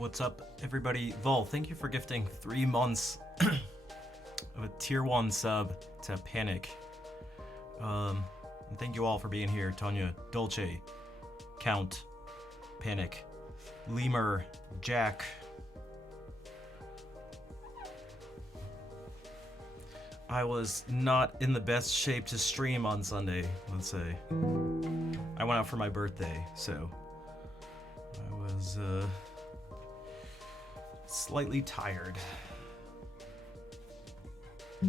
What's up, everybody? Vol, thank you for gifting 3 months of a tier 1 sub to Panic. And thank you all for being here. Tanya, Dolce, Count, Panic, Lemur, Jack. I was not in the best shape to stream on Sunday, let's say. I went out for my birthday, so I was slightly tired. I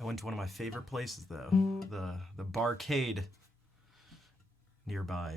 went to one of my favorite places though, the barcade nearby.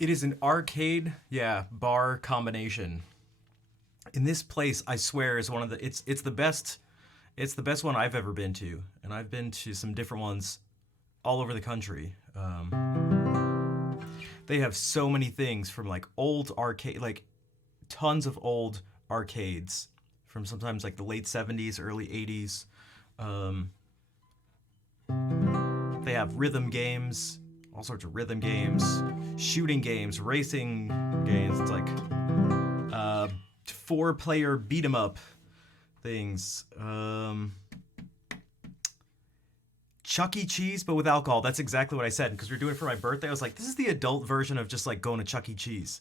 It is an arcade, bar combination. In this place, I swear, is one of the it's the best one I've ever been to, and I've been to some different ones all over the country. They have so many things from like old arcade, like tons of old arcades from sometimes like the late 70s, early 80s. They have rhythm games, all sorts of rhythm games, shooting games, racing games. It's like 4-player beat 'em up things. Chuck E. Cheese, but with alcohol. That's exactly what I said, because we were doing it for my birthday. I was like, this is the adult version of just like going to Chuck E. Cheese.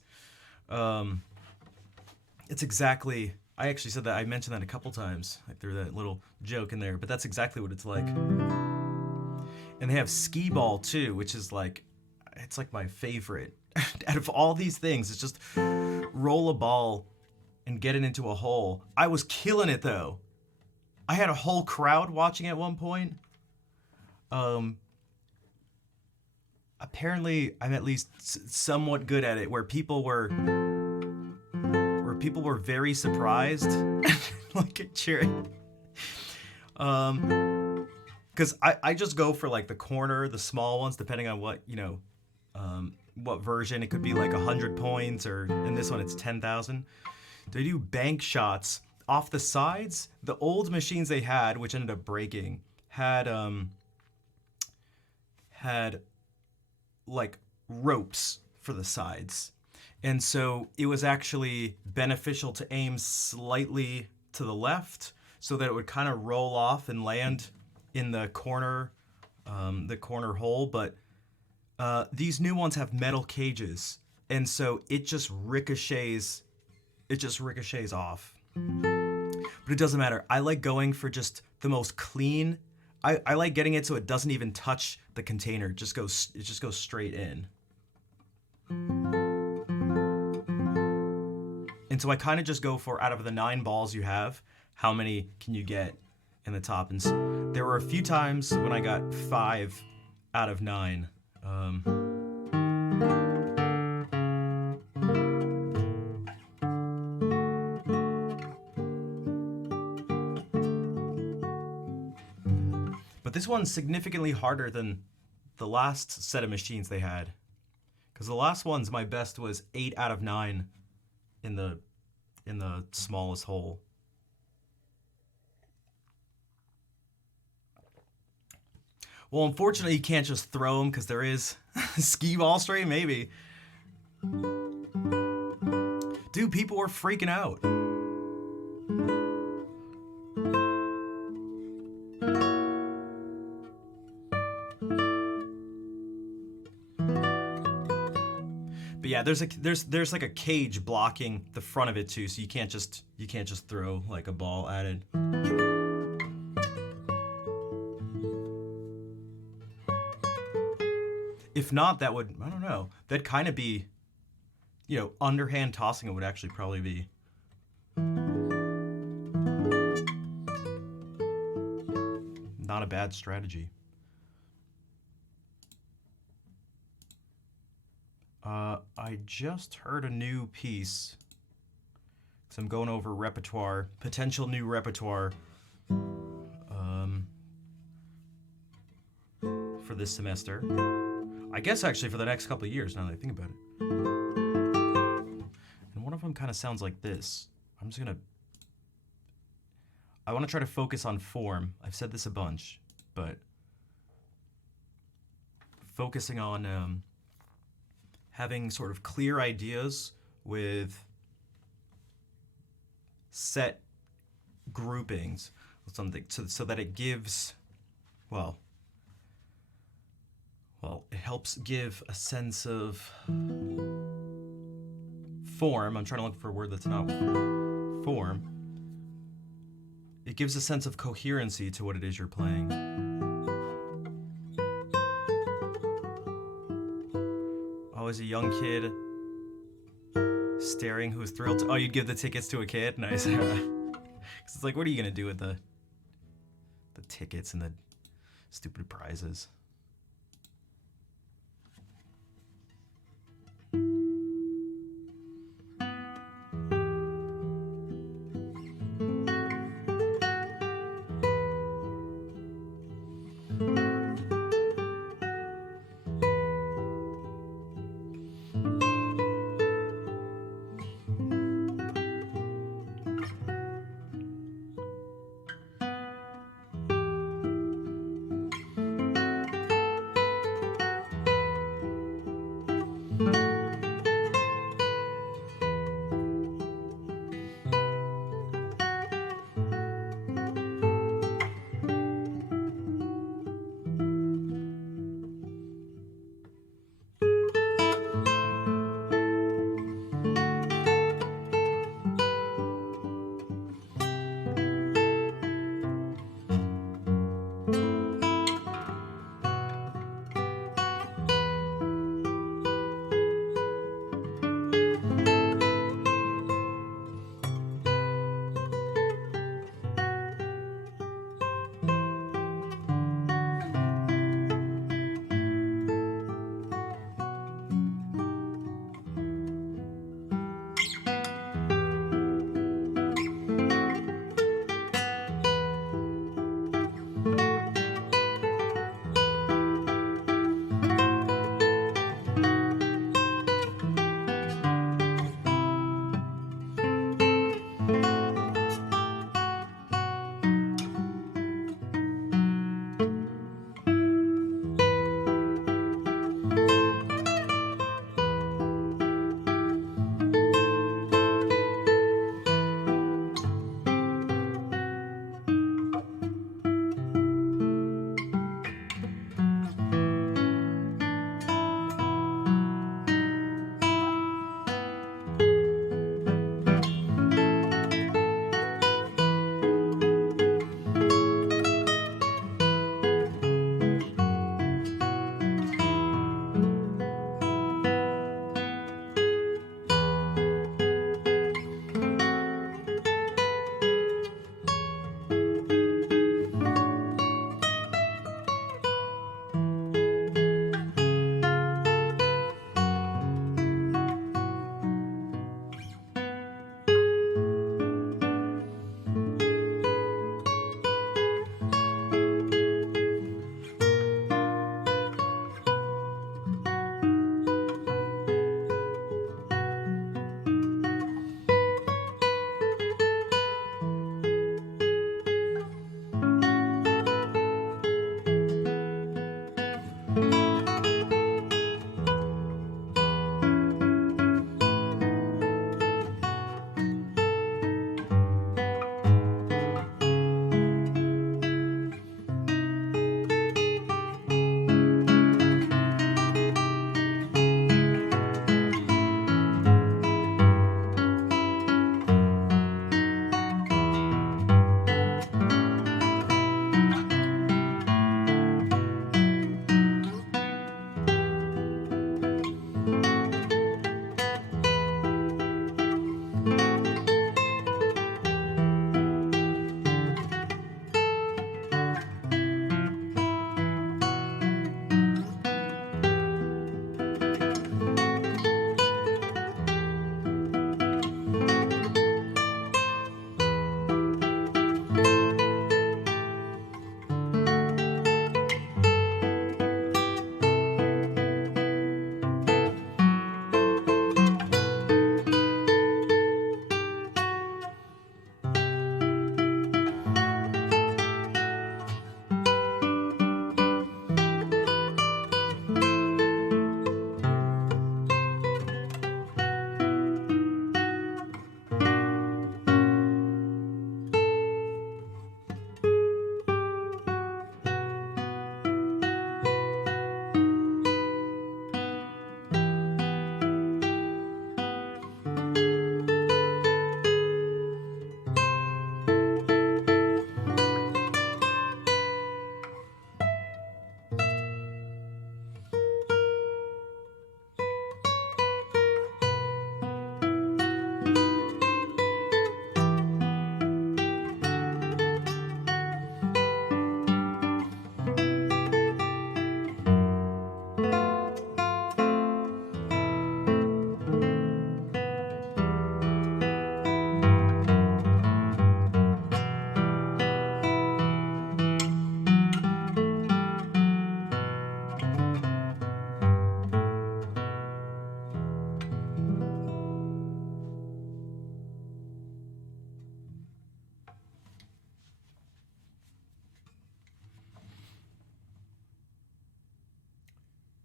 It's exactly, I actually said that, I mentioned that a couple times. I threw that little joke in there, but that's exactly what it's like. And they have skee ball too, which is like, it's like my favorite. Out of all these things, it's just roll a ball and get it into a hole. I was killing it though. I had a whole crowd watching at one point. Apparently I'm at least somewhat good at it, where people were very surprised, like cheering. Because I just go for like the corner, the small ones, depending on what, what version. It could be like 100 points, or in this one it's 10,000. They do bank shots off the sides. The old machines they had, which ended up breaking, had like ropes for the sides. And so it was actually beneficial to aim slightly to the left so that it would kind of roll off and land in the corner hole. But these new ones have metal cages, and so it just ricochets off. But it doesn't matter. I like going for just the most clean. I like getting it so it doesn't even touch the container. It just goes straight in. And so I kind of just go for, out of the 9 balls you have, how many can you get in the top? And there were a few times when I got 5 out of 9. But this one's significantly harder than the last set of machines they had. Because the last one's, my best was 8 out of 9 in the smallest hole. Well, unfortunately, you can't just throw them, because there is skee ball stray, maybe. Dude, people were freaking out. But yeah, there's like a cage blocking the front of it too, so you can't just throw like a ball at it. If not, that would, I don't know, that'd kind of be, underhand tossing it would actually probably be. Not a bad strategy. I just heard a new piece. So I'm going over repertoire, potential new repertoire for this semester. I guess actually for the next couple of years now that I think about it. And one of them kind of sounds like this. I want to try to focus on form. I've said this a bunch, but focusing on having sort of clear ideas with set groupings, something so that it gives, well, it helps give a sense of form. I'm trying to look for a word that's not form. It gives a sense of coherency to what it is you're playing. I was a young kid staring who was thrilled to, oh, you'd give the tickets to a kid? Nice. Because it's like, what are you going to do with the tickets and the stupid prizes?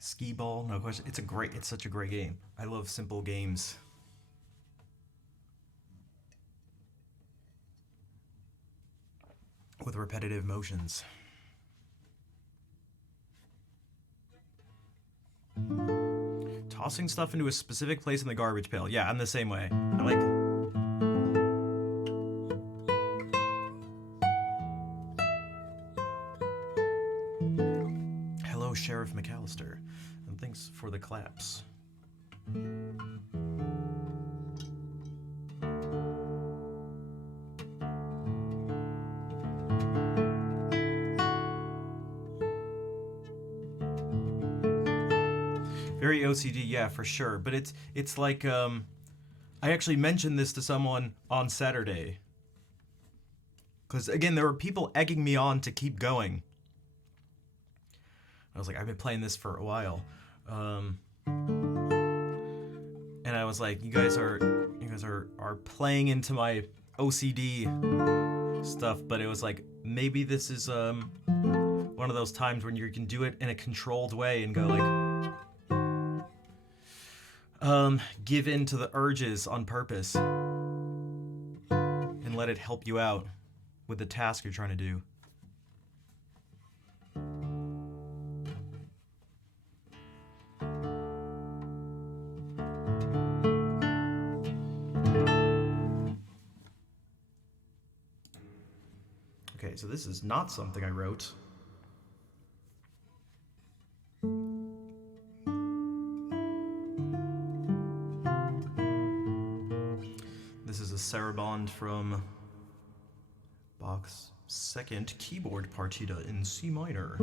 Skee Ball, no question. It's such a great game. I love simple games. With repetitive motions. Tossing stuff into a specific place in the garbage pail. Yeah, I'm the same way. I like... Hello, Sheriff McAllister. And thanks for the claps. Very OCD, yeah, for sure. But it's like I actually mentioned this to someone on Saturday. Because again, there were people egging me on to keep going. I was like, I've been playing this for a while, and I was like, you guys are playing into my OCD stuff. But it was like, maybe this is one of those times when you can do it in a controlled way and go like. Give in to the urges on purpose and let it help you out with the task you're trying to do. Okay, so this is not something I wrote. This is a Sarabande from Bach's second keyboard partita in C minor.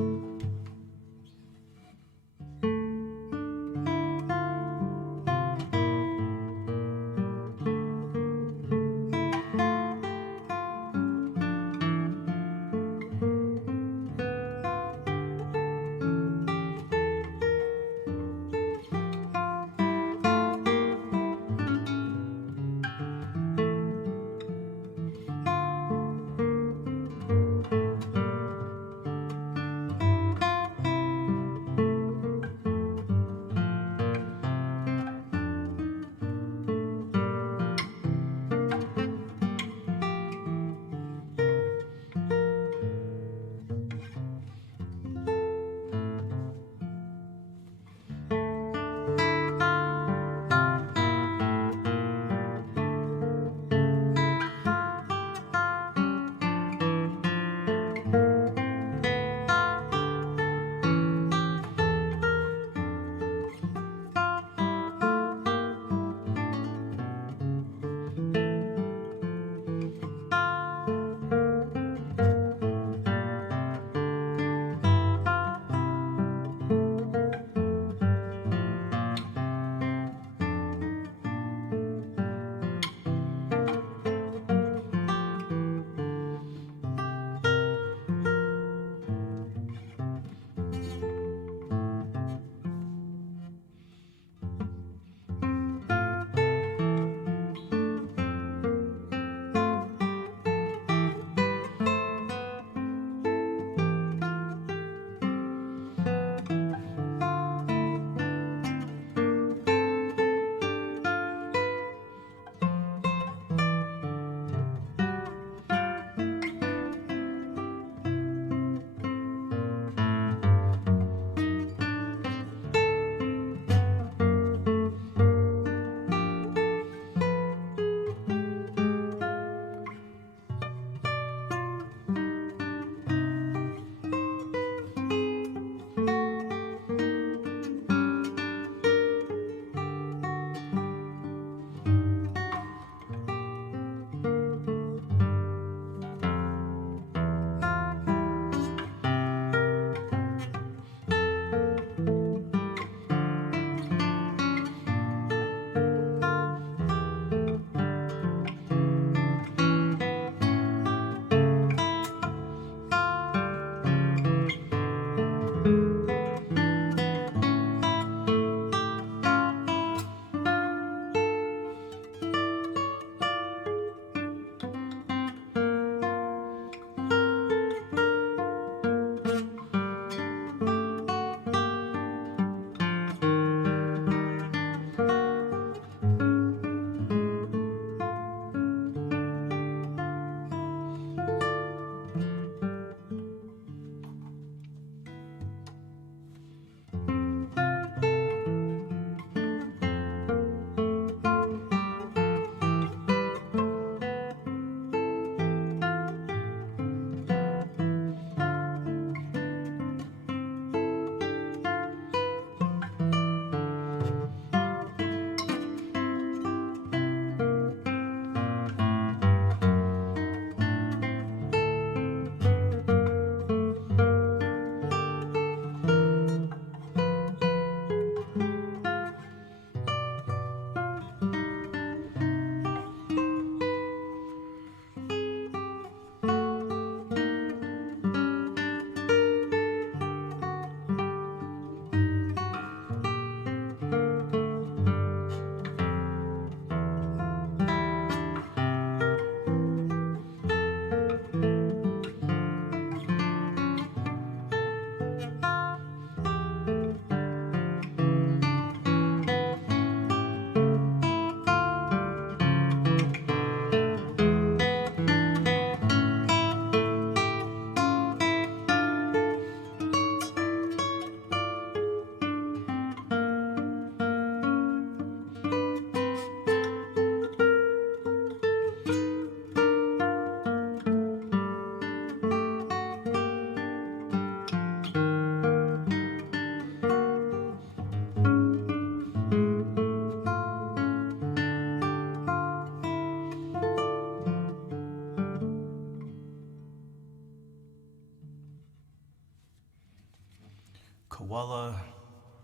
Koala,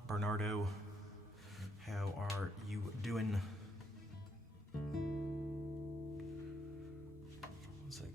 Bernardo, how are you doing? One sec.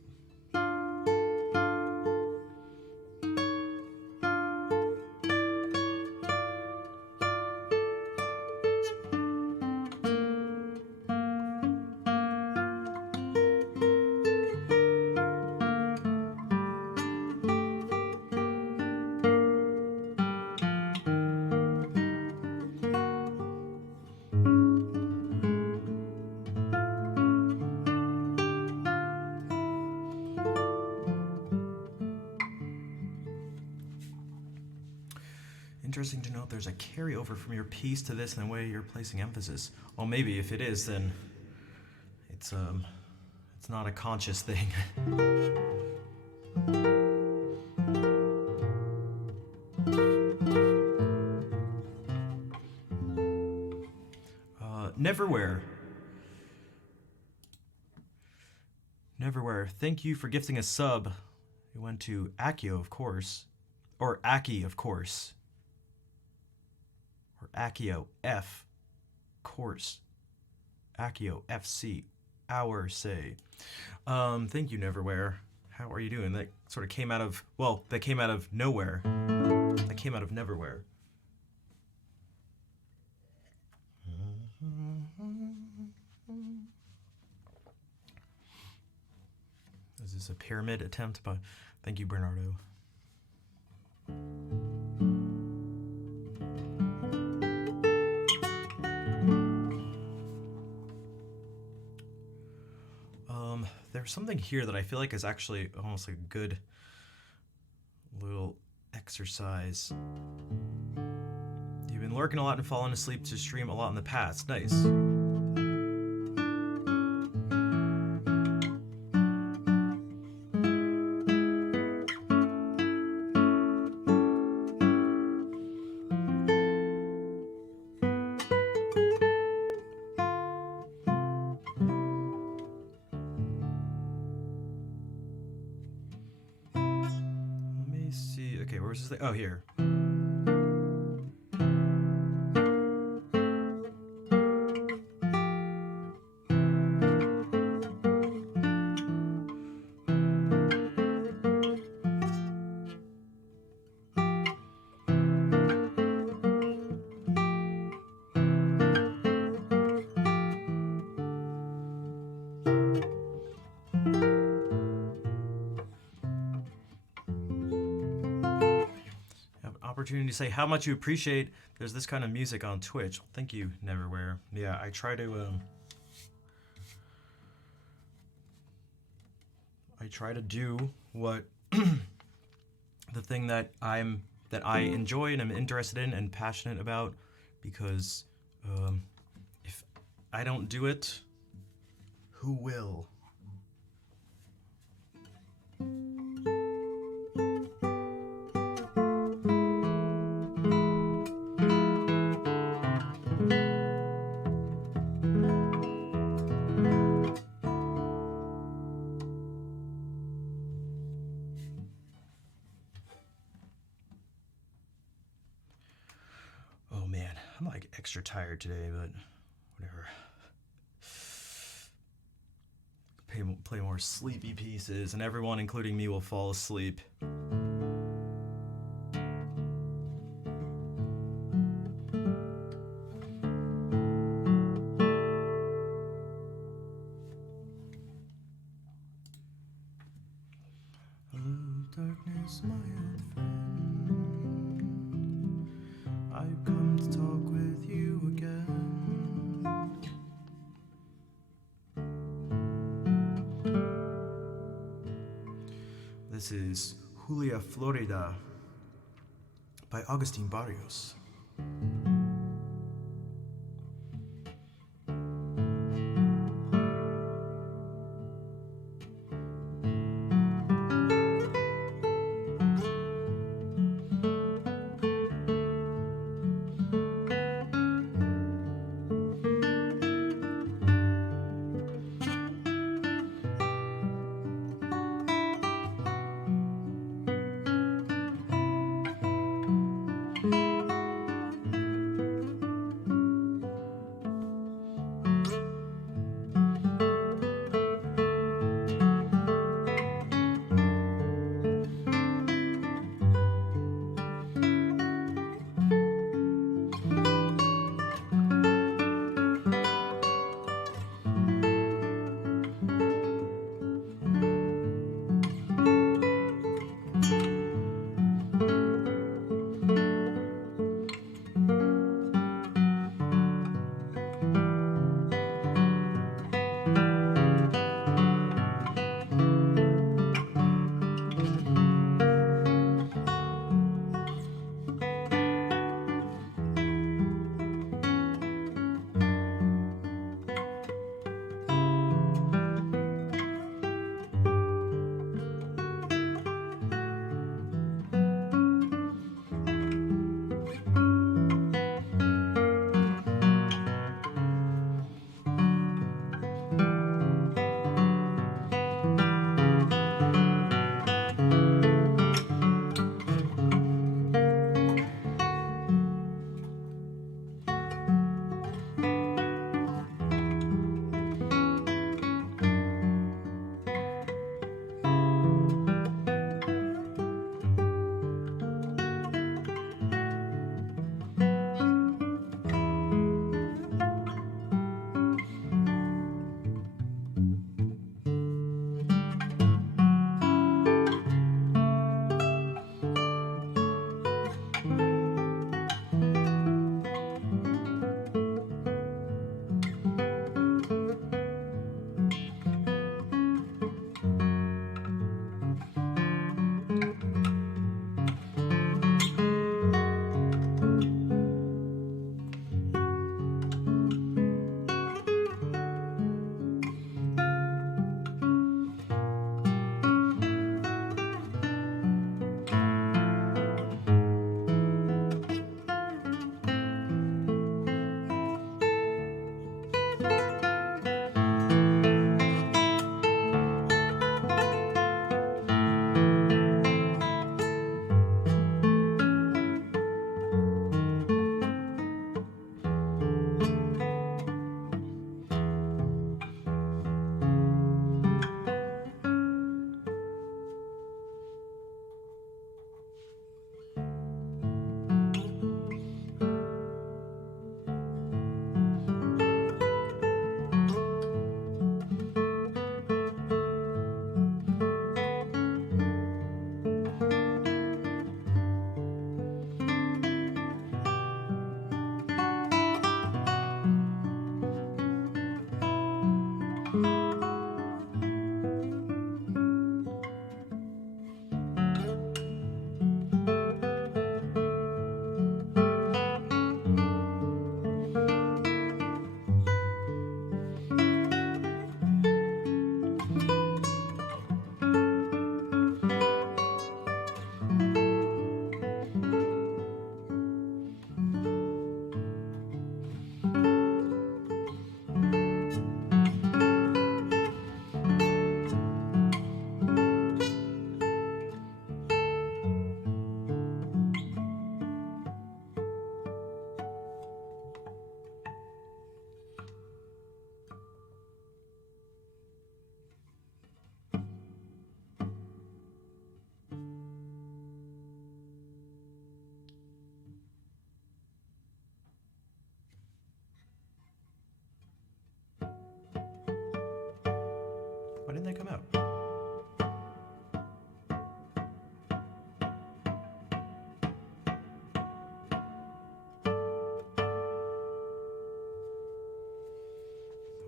Interesting to note there's a carryover from your piece to this and the way you're placing emphasis. Well, maybe if it is, then it's not a conscious thing. Neverwhere. Neverwhere. Thank you for gifting a sub. It went to Akio, of course. Or Aki, of course. Or Akio, F, course. Akio, FC, our say. Thank you, Neverwhere. How are you doing? That sort of came out of, well, that came out of nowhere. That came out of Neverwhere. Is this a pyramid attempt? But thank you, Bernardo. There's something here that I feel like is actually almost like a good little exercise. You've been lurking a lot and falling asleep to stream a lot in the past. Nice. Oh, here. Opportunity to say how much you appreciate there's this kind of music on Twitch. Thank you, Neverwhere. Yeah, I try to do what the thing that I enjoy and am interested in and passionate about, because if I don't do it, who will? I'm like extra tired today, but whatever. Play more sleepy pieces, and everyone, including me, will fall asleep. Hello, darkness, my old friend. I've come to talk with you again. This is Julia Florida by Agustin Barrios.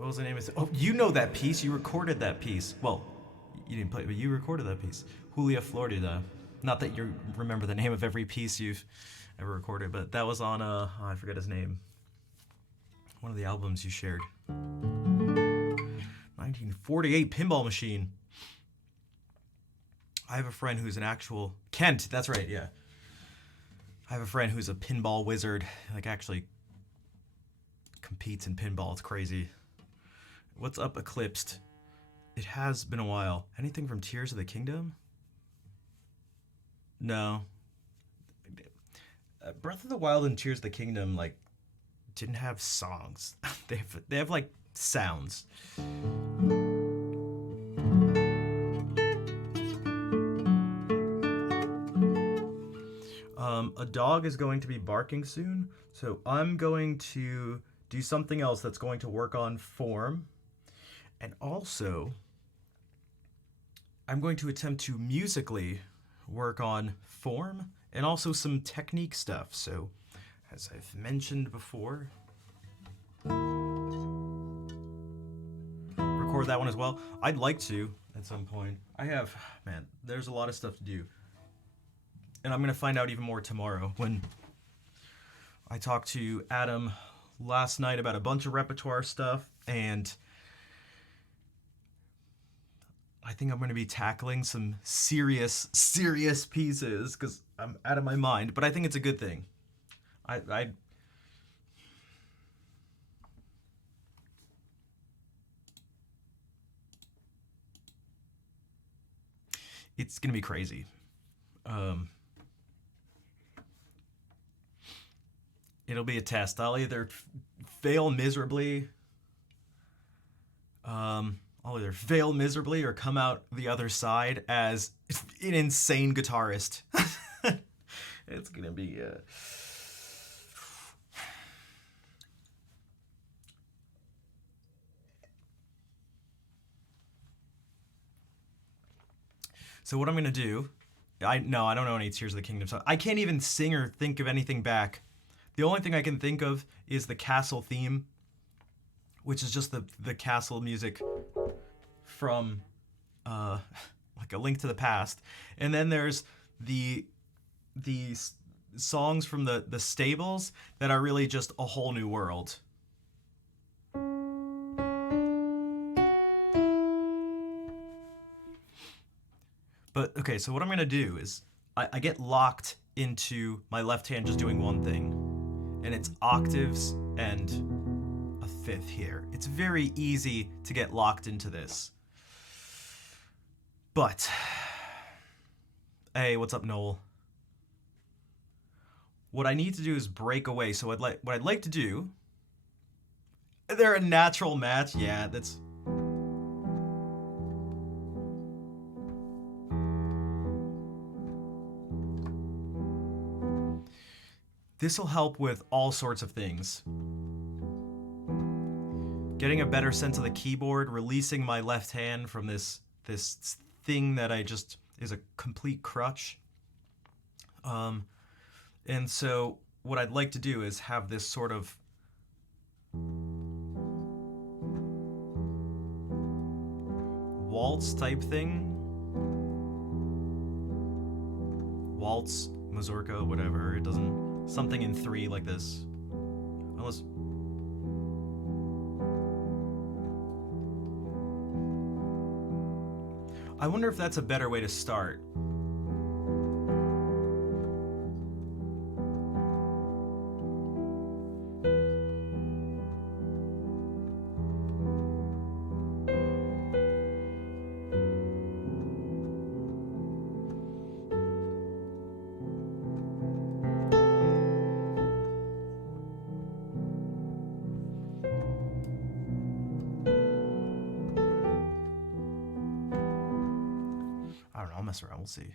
What was the name of it? Oh, you know that piece. You recorded that piece. Well, you didn't play it, but you recorded that piece. Julia Florida. Not that you remember the name of every piece you've ever recorded, but that was on, I forget his name. One of the albums you shared. 1948 Pinball Machine. I have a friend who's an actual... Kent, that's right, yeah. I have a friend who's a pinball wizard. Like, actually competes in pinball. It's crazy. What's up, Eclipsed? It has been a while. Anything from Tears of the Kingdom? No. Breath of the Wild and Tears of the Kingdom, like, didn't have songs. they have like, sounds. A dog is going to be barking soon, so I'm going to do something else that's going to work on form. And also, I'm going to attempt to musically work on form and also some technique stuff. So, as I've mentioned before, record that one as well. I'd like to at some point. Man, there's a lot of stuff to do. And I'm going to find out even more tomorrow when I talked to Adam last night about a bunch of repertoire stuff, and I think I'm going to be tackling some serious pieces because I'm out of my mind, but I think it's a good thing. It's going to be crazy. It'll be a test. I'll either fail miserably. I'll either fail miserably or come out the other side as an insane guitarist. It's gonna be. So what I'm gonna do? I don't know any Tears of the Kingdom songs. I can't even sing or think of anything back. The only thing I can think of is the castle theme, which is just the castle music from like A Link to the Past. And then there's the songs from the stables that are really just a whole new world. But okay, so what I'm gonna do is I get locked into my left hand just doing one thing. And it's octaves and a fifth here. It's very easy to get locked into this. But, hey, what's up, Noel? What I need to do is break away. So what I'd like to do, they're a natural match. Yeah, that's... This will help with all sorts of things. Getting a better sense of the keyboard, releasing my left hand from this thing that is a complete crutch. And so what I'd like to do is have this sort of waltz type thing. Waltz, mazurka, whatever, it doesn't... Something in 3 like this. Unless... I wonder if that's a better way to start. I'll mess around, we'll see.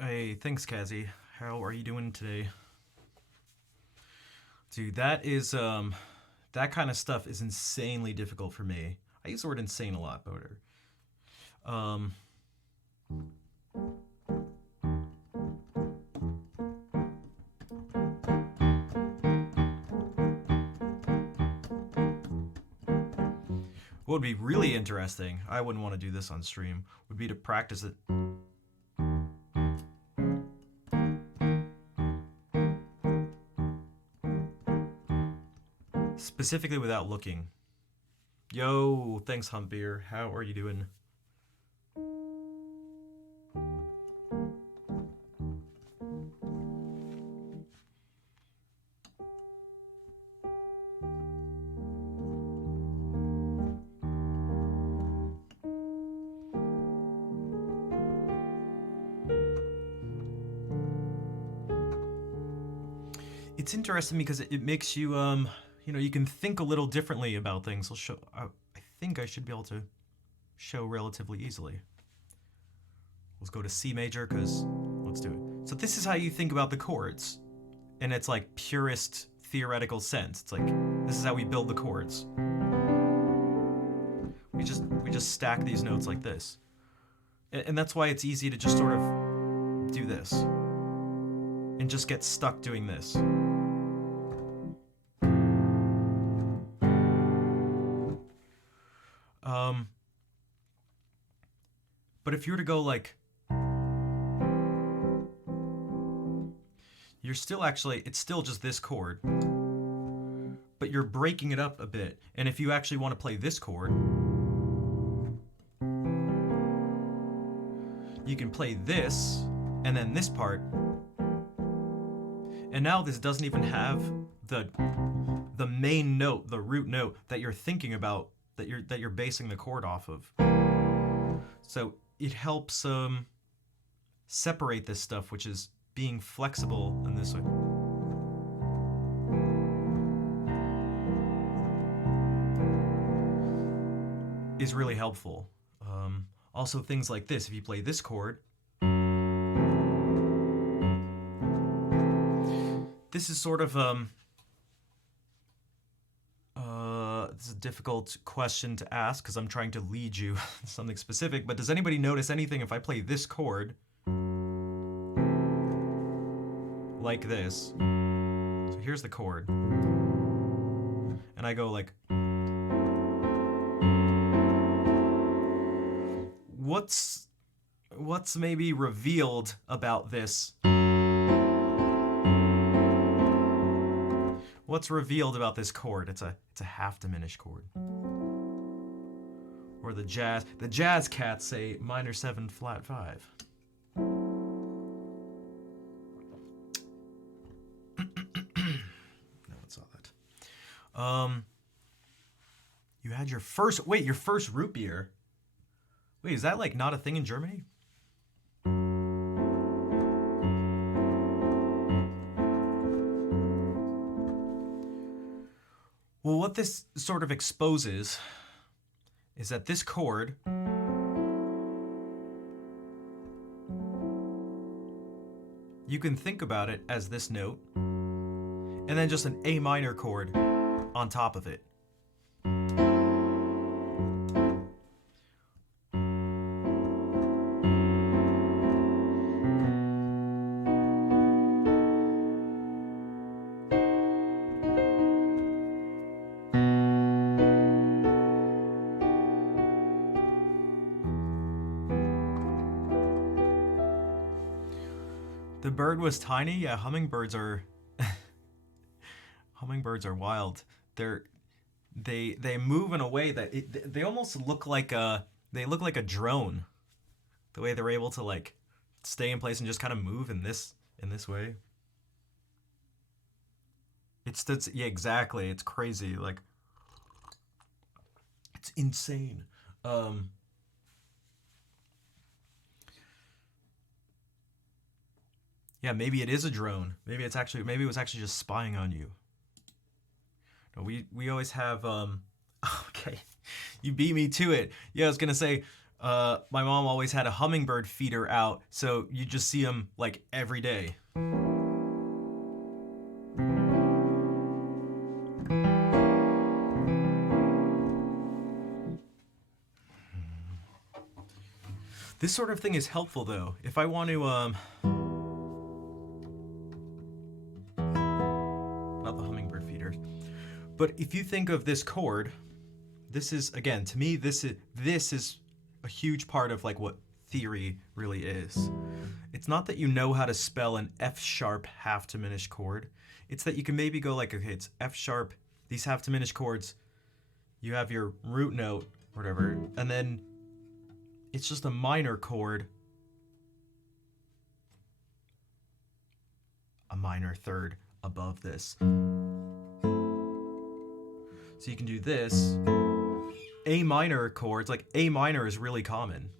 Hey, thanks, Kazi. How are you doing today? Dude, that kind of stuff is insanely difficult for me. I use the word insane a lot, but um, what would be really interesting, I wouldn't want to do this on stream, would be to practice it. Specifically without looking. Yo, thanks, Humpbeer. How are you doing? It's interesting because it makes you, you can think a little differently about things. I'll show. I think I should be able to show relatively easily. Let's go to C major because let's do it. So this is how you think about the chords, and it's like purest theoretical sense. It's like this is how we build the chords. We just stack these notes like this, and that's why it's easy to just sort of do this and just get stuck doing this. But if you were to go like, you're still actually, it's still just this chord, but you're breaking it up a bit. And if you actually want to play this chord, you can play this and then this part. And now this doesn't even have the main note, the root note that you're thinking about, that you're basing the chord off of. So it helps separate this stuff, which is being flexible in this way. Is really helpful. Also things like this, if you play this chord, this is sort of this is a difficult question to ask because I'm trying to lead you to something specific, but does anybody notice anything if I play this chord like this? So here's the chord. And I go like, what's maybe revealed about this? What's revealed about this chord? It's a half diminished chord. Or the jazz cats say minor 7 flat 5. No one saw that. You had your first root beer. Wait, is that like not a thing in Germany? Well, what this sort of exposes is that this chord you can think about it as this note and then just an A minor chord on top of it. The bird was tiny. Yeah, hummingbirds are hummingbirds are wild. They move in a way that they almost look like a drone. The way they're able to like stay in place and just kind of move in this way. Yeah, exactly. It's crazy. Like it's insane. Um yeah, maybe it is a drone. Maybe it was actually just spying on you. No, we always have okay. You beat me to it. Yeah, I was going to say my mom always had a hummingbird feeder out, so you just see them like every day. This sort of thing is helpful though. If I want to not the hummingbird feeders. But if you think of this chord, this is again to me this is a huge part of like what theory really is. It's not that you know how to spell an F sharp half diminished chord. It's that you can maybe go like, okay, it's F sharp, these half diminished chords, you have your root note, whatever, and then it's just a minor chord, a minor third above this. So you can do this. A minor chords, like A minor is really common.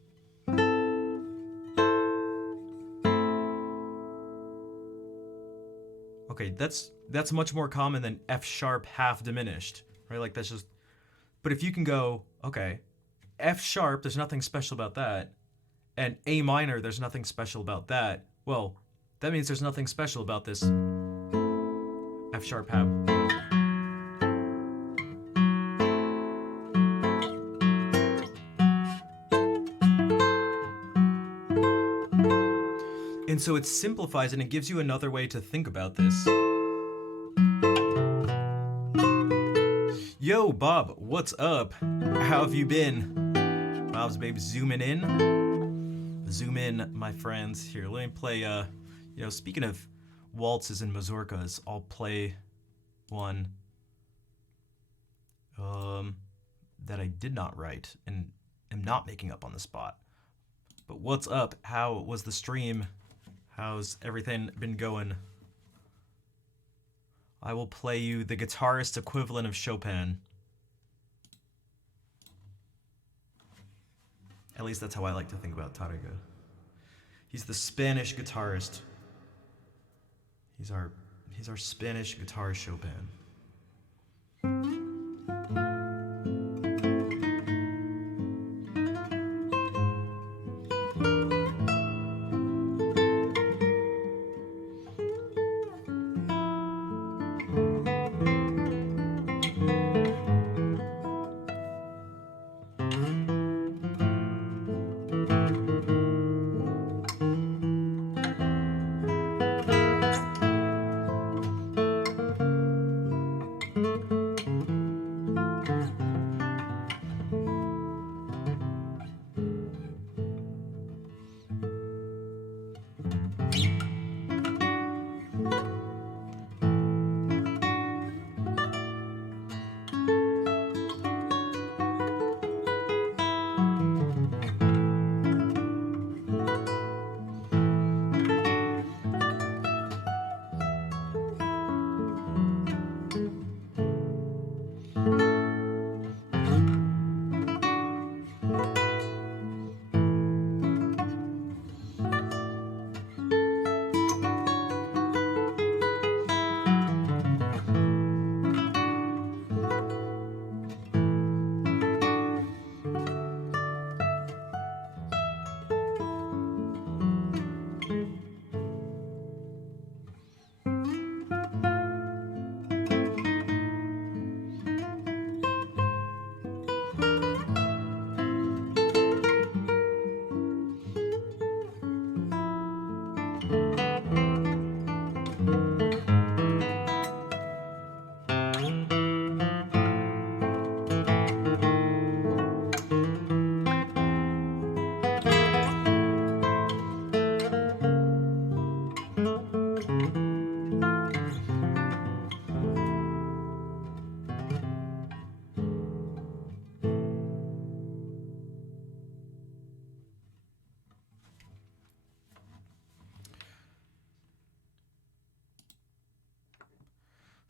Okay, that's much more common than F sharp half diminished, right? Like that's just, but if you can go, okay, F sharp, there's nothing special about that, and A minor, there's nothing special about that. Well, that means there's nothing special about this F sharp half. And so it simplifies and it gives you another way to think about this. Yo, Bob, what's up? How have you been? Bob's baby zooming in. Zoom in, my friends. Here, let me play, speaking of waltzes and mazurkas, I'll play one that I did not write and am not making up on the spot. But what's up? How was the stream? How's everything been going? I will play you the guitarist equivalent of Chopin. At least that's how I like to think about Tárrega. He's the Spanish guitarist. He's our Spanish guitarist Chopin.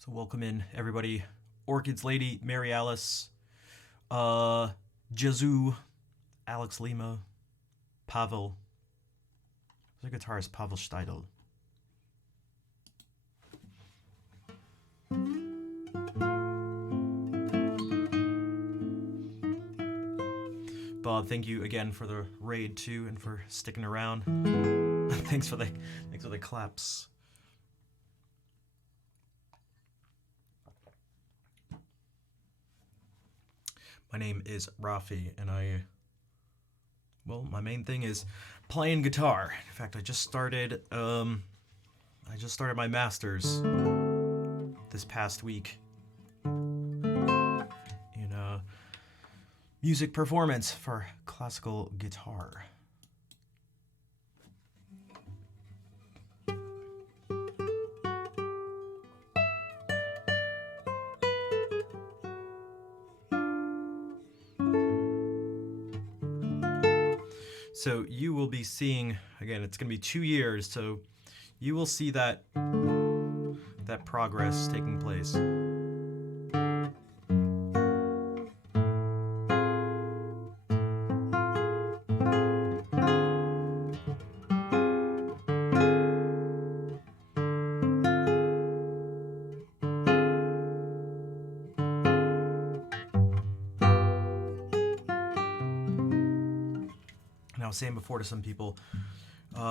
So welcome in everybody. Orchids Lady, Mary Alice, Jazoo, Alex Lima, Pavel. The guitarist Pavel Steidl. Bob, thank you again for the raid too, and for sticking around. thanks for the claps. My name is Rafi, and my main thing is playing guitar. In fact, I just started my master's this past week in music performance for classical guitar. So you will be seeing, again, it's going to be 2 years, so you will see that progress taking place. And I was saying before to some people,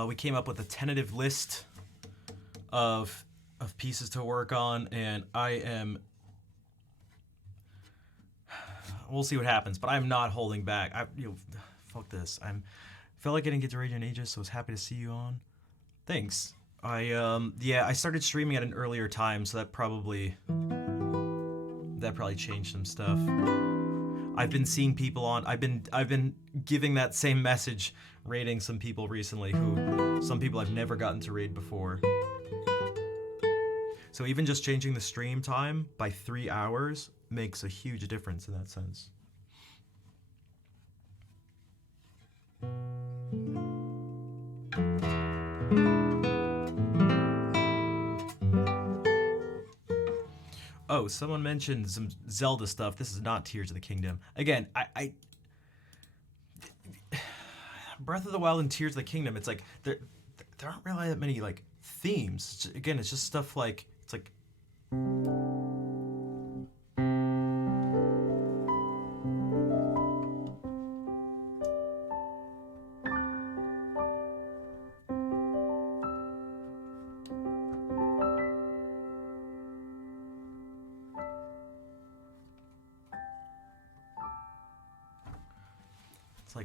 we came up with a tentative list of pieces to work on, and we'll see what happens, but I'm not holding back. Fuck this. Felt like I didn't get to radio in ages, so I was happy to see you on. Thanks. I started streaming at an earlier time, so that probably changed some stuff. I've been seeing people on. I've been giving that same message, raiding some people recently some people I've never gotten to raid before. So even just changing the stream time by 3 hours makes a huge difference in that sense. Oh, someone mentioned some Zelda stuff. This is not Tears of the Kingdom. Again, I Breath of the Wild and Tears of the Kingdom, it's like there aren't really that many like themes. It's just stuff like it's like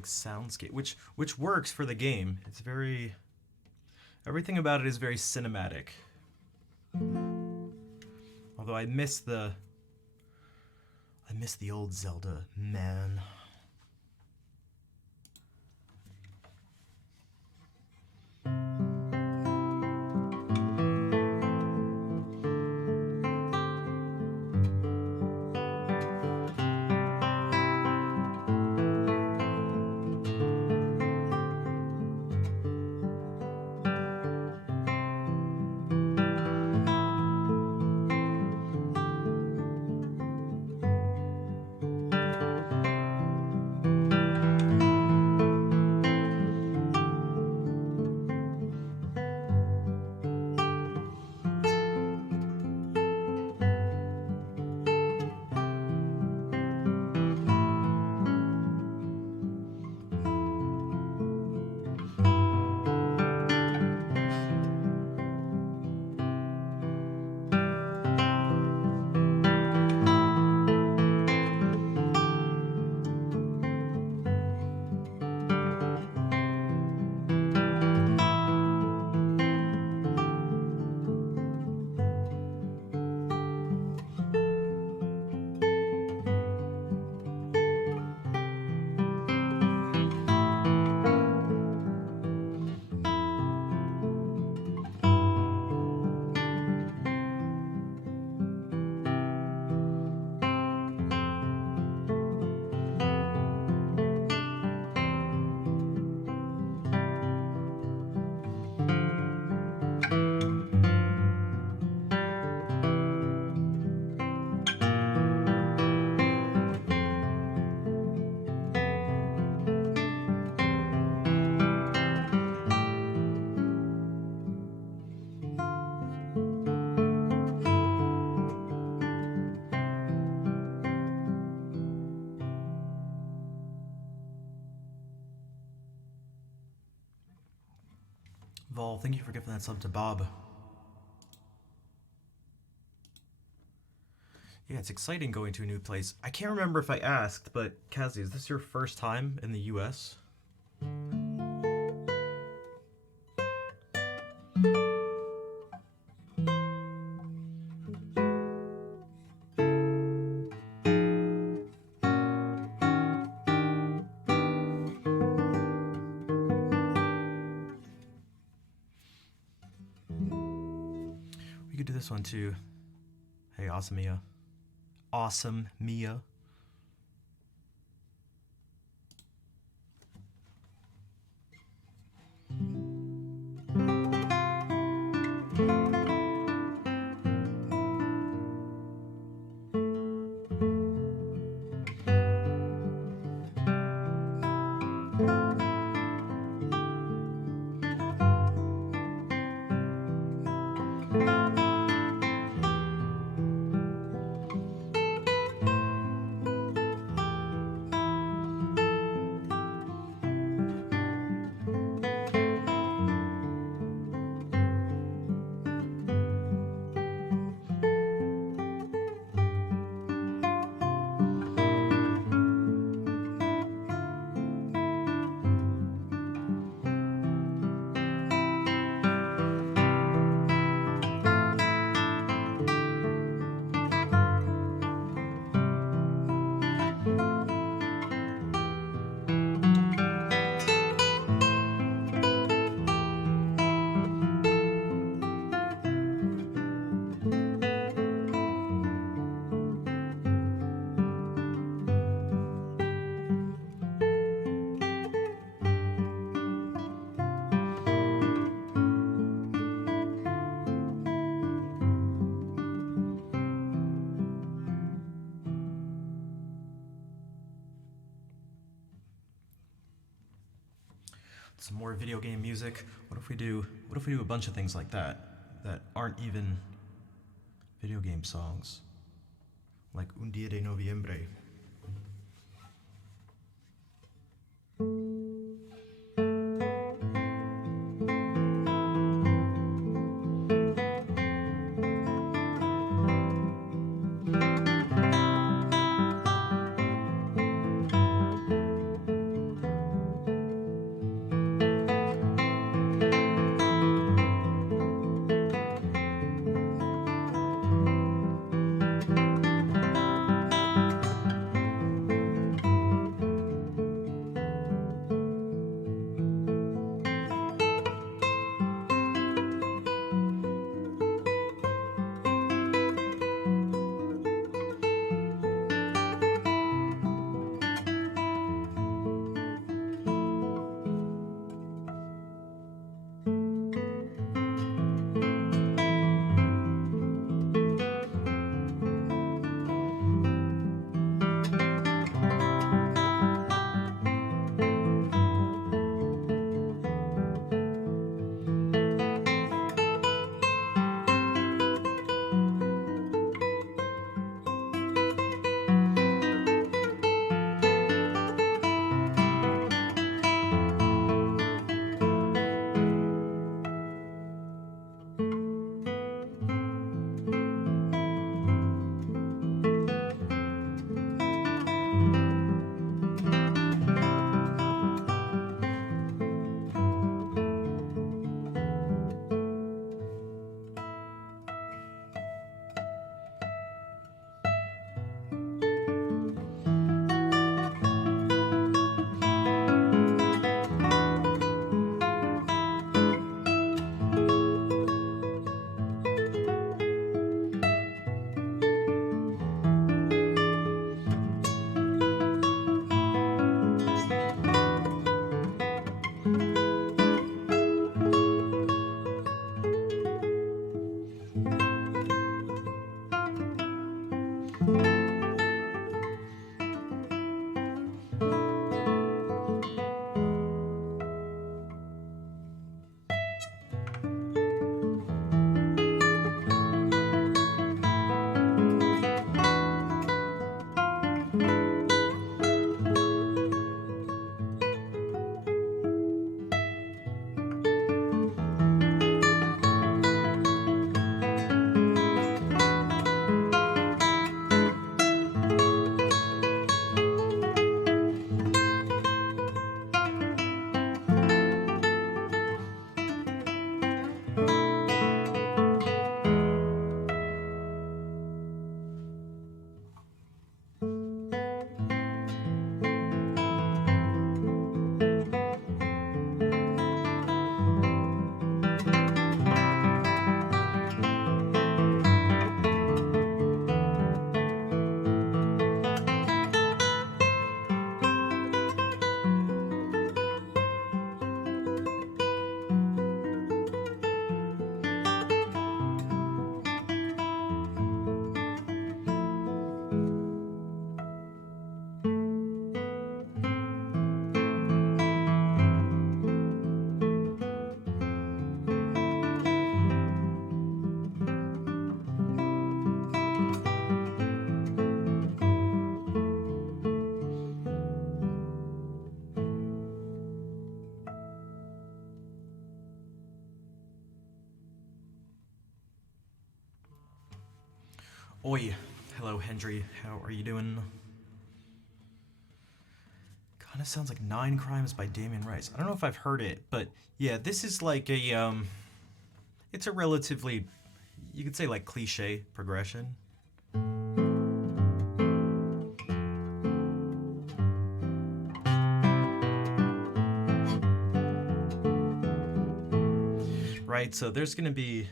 soundscape, which works for the game. It's everything about it is very cinematic. Although I miss the old Zelda, man. Paul. Thank you for giving that sub to Bob. Yeah, it's exciting going to a new place. I can't remember if I asked, but Kazi, is this your first time in the US? We could do this one too. Hey, awesome Mia. Awesome Mia. Some more video game music. What if we do a bunch of things like that aren't even video game songs? Like Un Día de Noviembre. Oi. Hello, Hendry. How are you doing? Kind of sounds like Nine Crimes by Damien Rice. I don't know if I've heard it, but yeah, this is like it's a relatively, you could say like cliche progression. Right, so there's gonna be,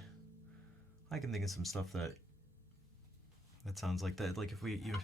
I can think of some stuff that sounds like that. Like if you.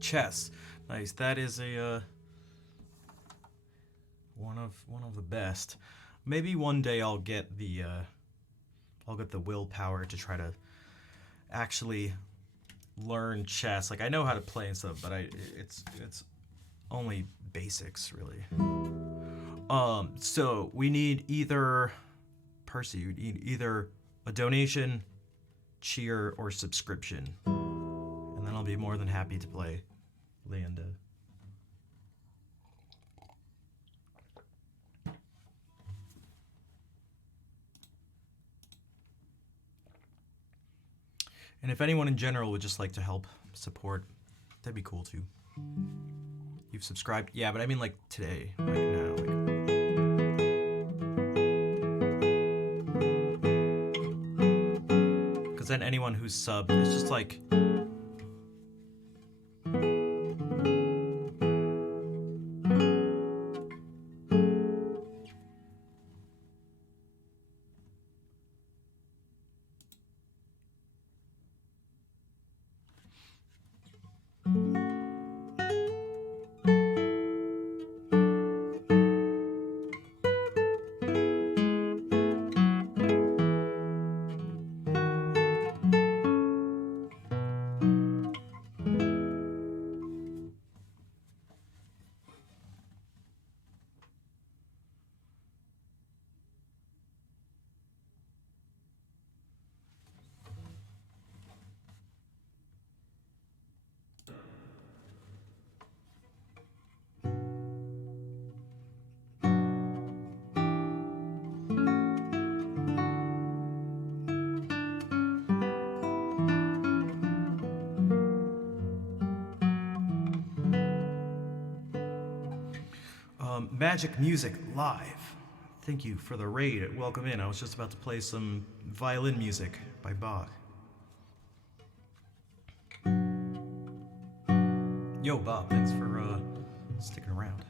Chess, nice. That is a one of the best. Maybe one day I'll get the willpower to try to actually learn chess. Like I know how to play and stuff, but it's only basics really. So we need either Percy. You need either a donation, cheer, or subscription, and then I'll be more than happy to play Leander. And if anyone in general would just like to help support, that'd be cool too. You've subscribed? Yeah, but I mean like today, right now. Because then anyone who's subbed, it's just like... Magic Music Live. Thank you for the raid. Welcome in. I was just about to play some violin music by Bach. Yo, Bob, thanks for sticking around.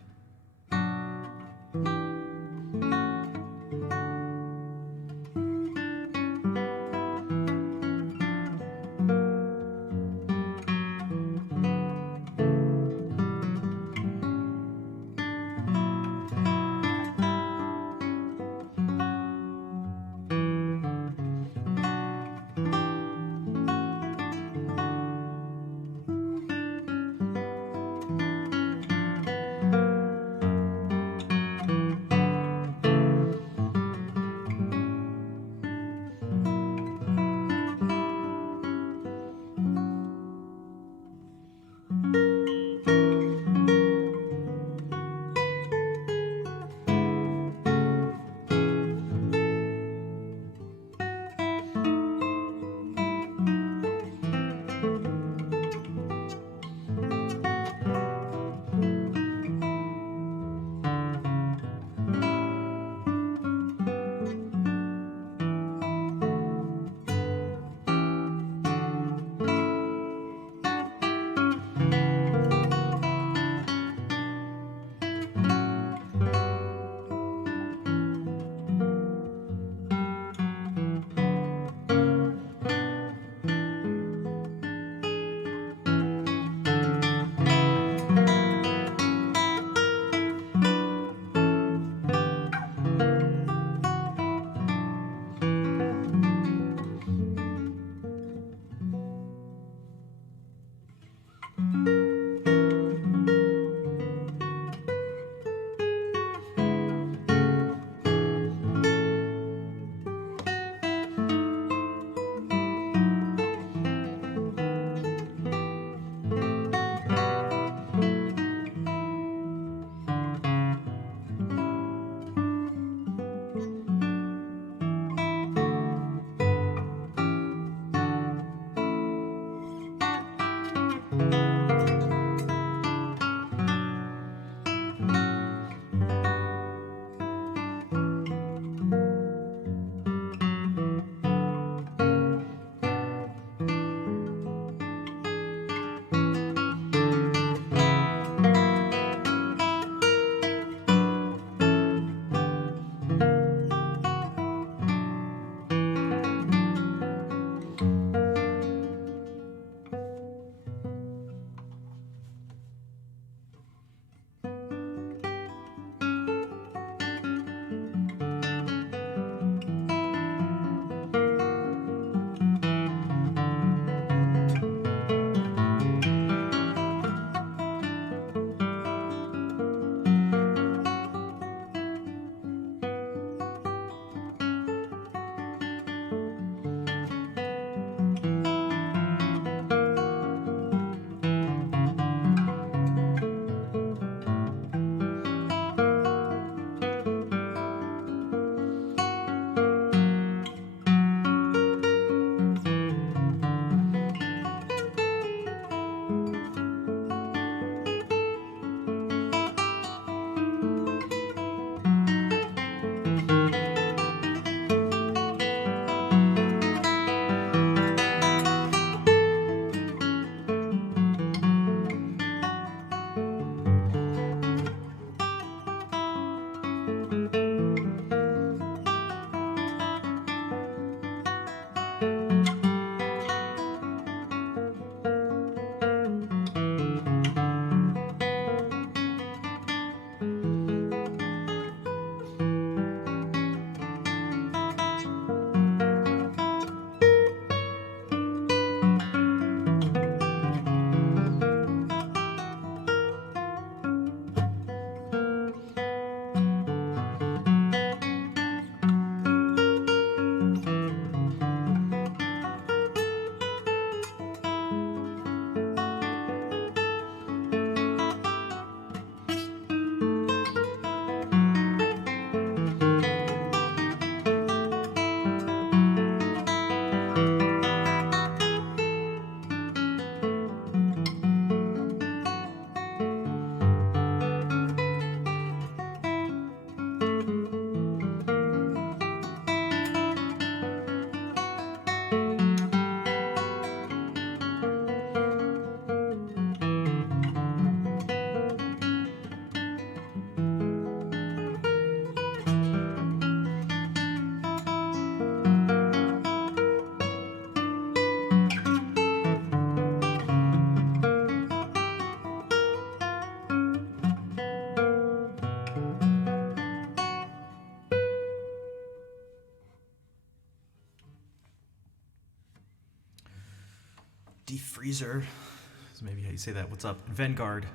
Defreezer is maybe how you say that. What's up? Vanguard.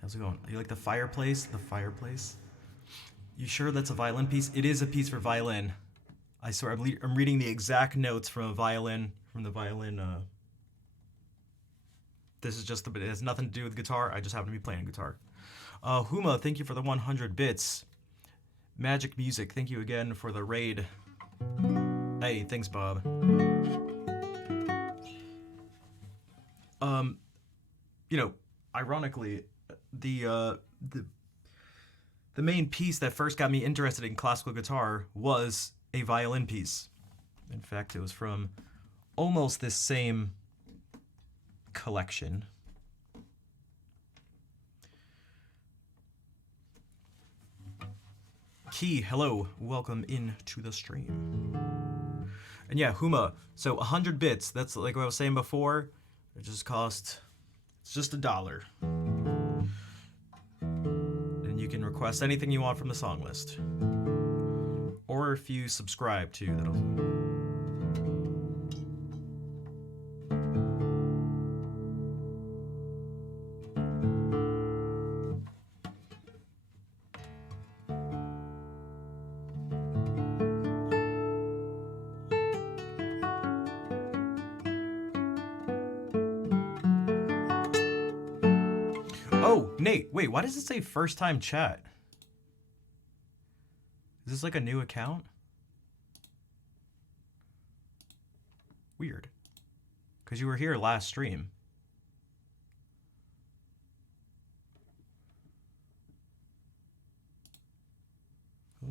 How's it going? You like the fireplace? The fireplace? You sure that's a violin piece? It is a piece for violin. I swear, I'm reading the exact notes from a violin, from the violin. This is just, it has nothing to do with guitar. I just happen to be playing guitar. Huma, thank you for the 100 bits. Magic Music, thank you again for the raid. Hey, thanks, Bob. You know, ironically, the main piece that first got me interested in classical guitar was a violin piece. In fact, it was from almost this same collection. Key, hello, welcome into the stream. And yeah, Huma, so 100 bits, that's like what I was saying before, it just cost, it's just $1. And you can request anything you want from the song list. Or if you subscribe to, that'll... Oh, Nate, wait, why does it say first time chat? Is this like a new account? Weird. Because you were here last stream.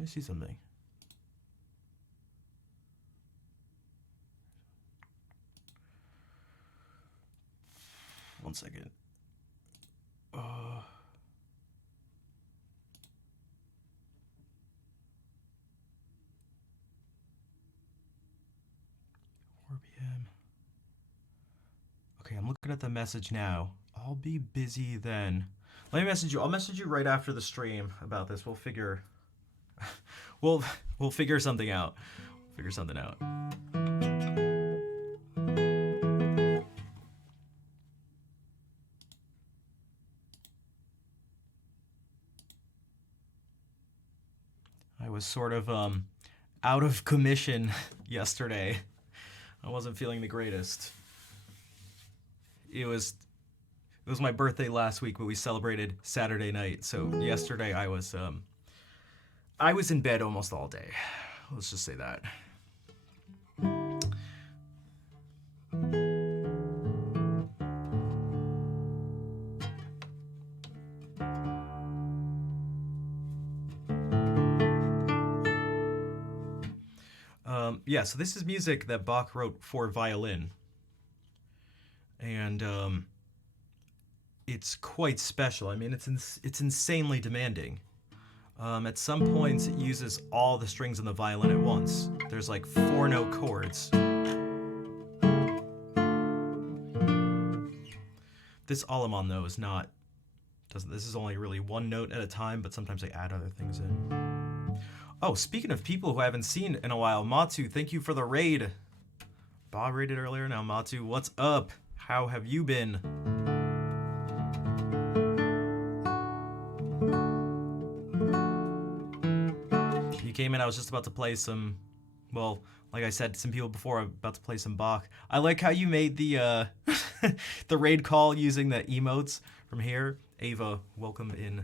me see something. One second. 4 p.m. Okay, I'm looking at the message now. I'll be busy then. Let me message you. I'll message you right after the stream about this. We'll figure we'll figure something out. Figure something out. I was sort of out of commission yesterday. I wasn't feeling the greatest. It was my birthday last week, but we celebrated Saturday night. So yesterday I was in bed almost all day. Let's just say that. Yeah, so this is music that Bach wrote for violin. And it's quite special. I mean, it's insanely demanding. At some points, it uses all the strings on the violin at once. There's like 4-note chords. This Allemande, though, is not... This is only really 1 note at a time, but sometimes I add other things in. Oh, speaking of people who I haven't seen in a while, Matu, thank you for the raid. Bob raided earlier, now Matu, what's up? How have you been? You came in, I was just about to play some, well, like I said, some people before, I'm about to play some Bach. I like how you made the the raid call using the emotes from here. Ava, welcome in.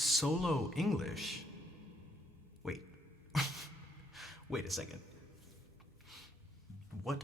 Solo English? Wait. Wait a second. What?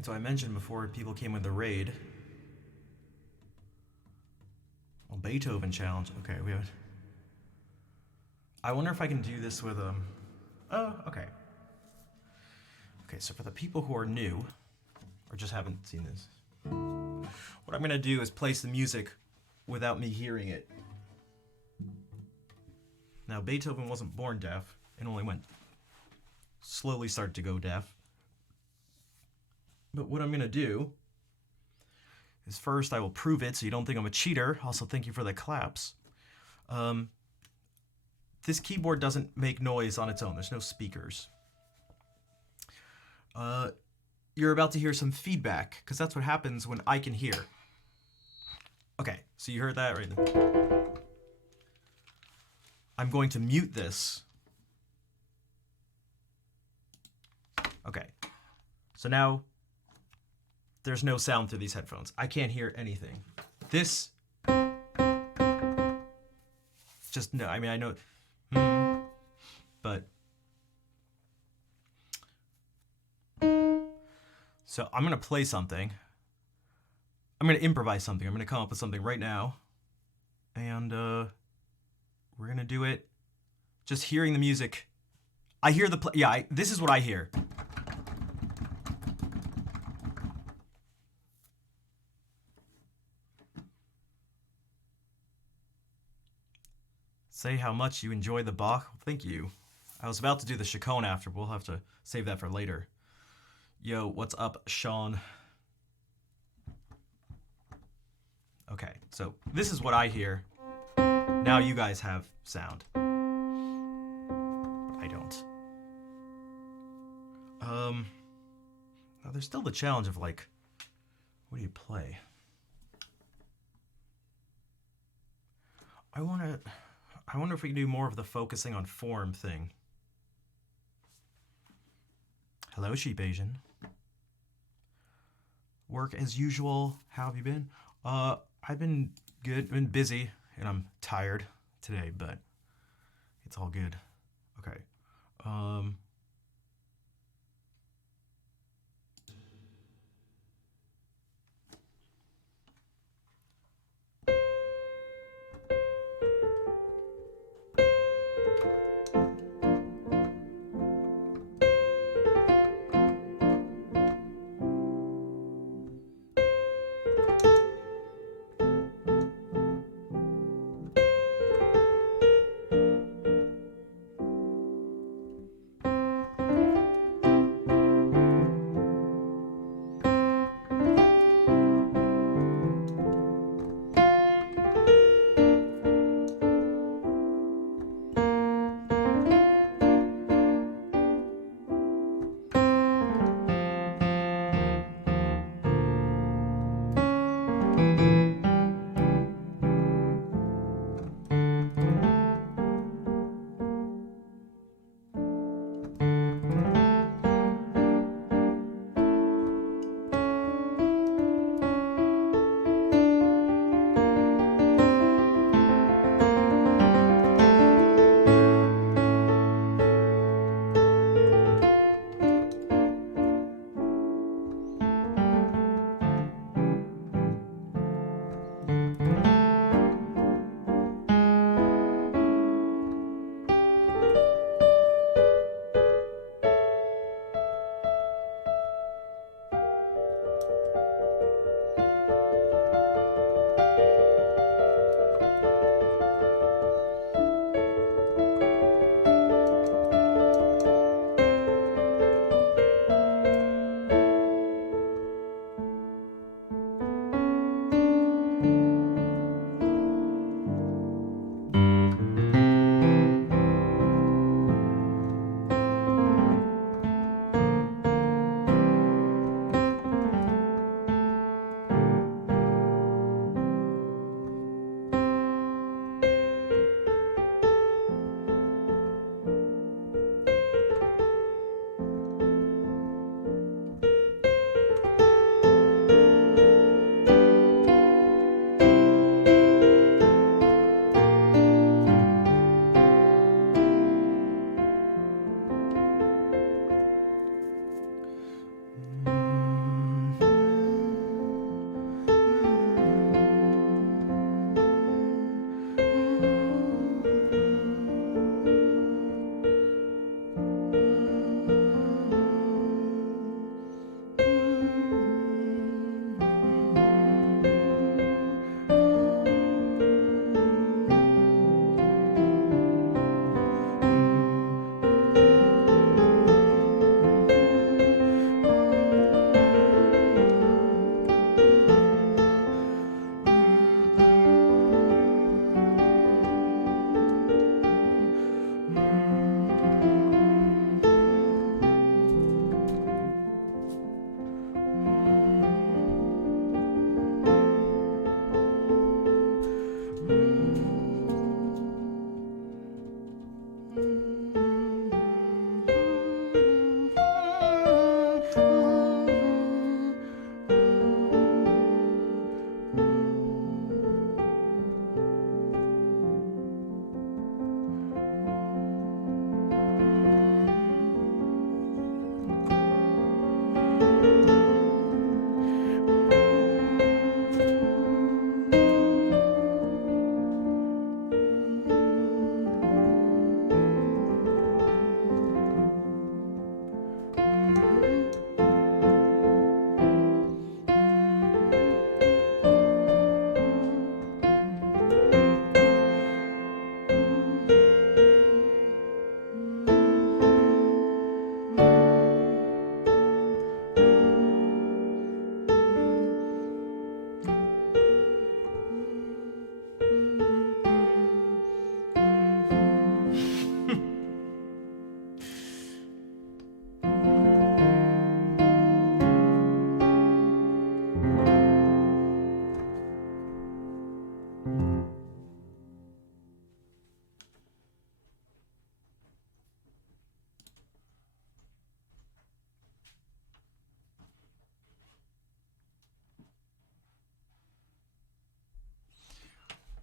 And so I mentioned before people came with the raid. Well, Beethoven challenge. Okay, we have. I wonder if I can do this with Oh, okay. Okay, so for the people who are new, or just haven't seen this, what I'm gonna do is place the music without me hearing it. Now, Beethoven wasn't born deaf, and only slowly started to go deaf. But what I'm gonna do is first I will prove it so you don't think I'm a cheater. Also, thank you for the claps. this keyboard doesn't make noise on its own. There's no speakers. You're about to hear some feedback, because that's what happens when I can hear. Okay, so you heard that right there. I'm going to mute this. Okay, so now there's no sound through these headphones. I can't hear anything. This, just no, I mean, I know, but. So I'm going to play something. I'm going to improvise something. I'm going to come up with something right now. And we're going to do it just hearing the music. I hear the yeah, this is what I hear. Say how much you enjoy the Bach. Thank you. I was about to do the Chaconne after, but we'll have to save that for later. Yo, what's up, Sean? Okay, so this is what I hear. Now you guys have sound. I don't. Now there's still the challenge of like, what do you play? I wonder if we can do more of the focusing on form thing. Hello, Sheep Asian. Work as usual. How have you been? I've been good. I've been busy, and I'm tired today, but it's all good. Okay.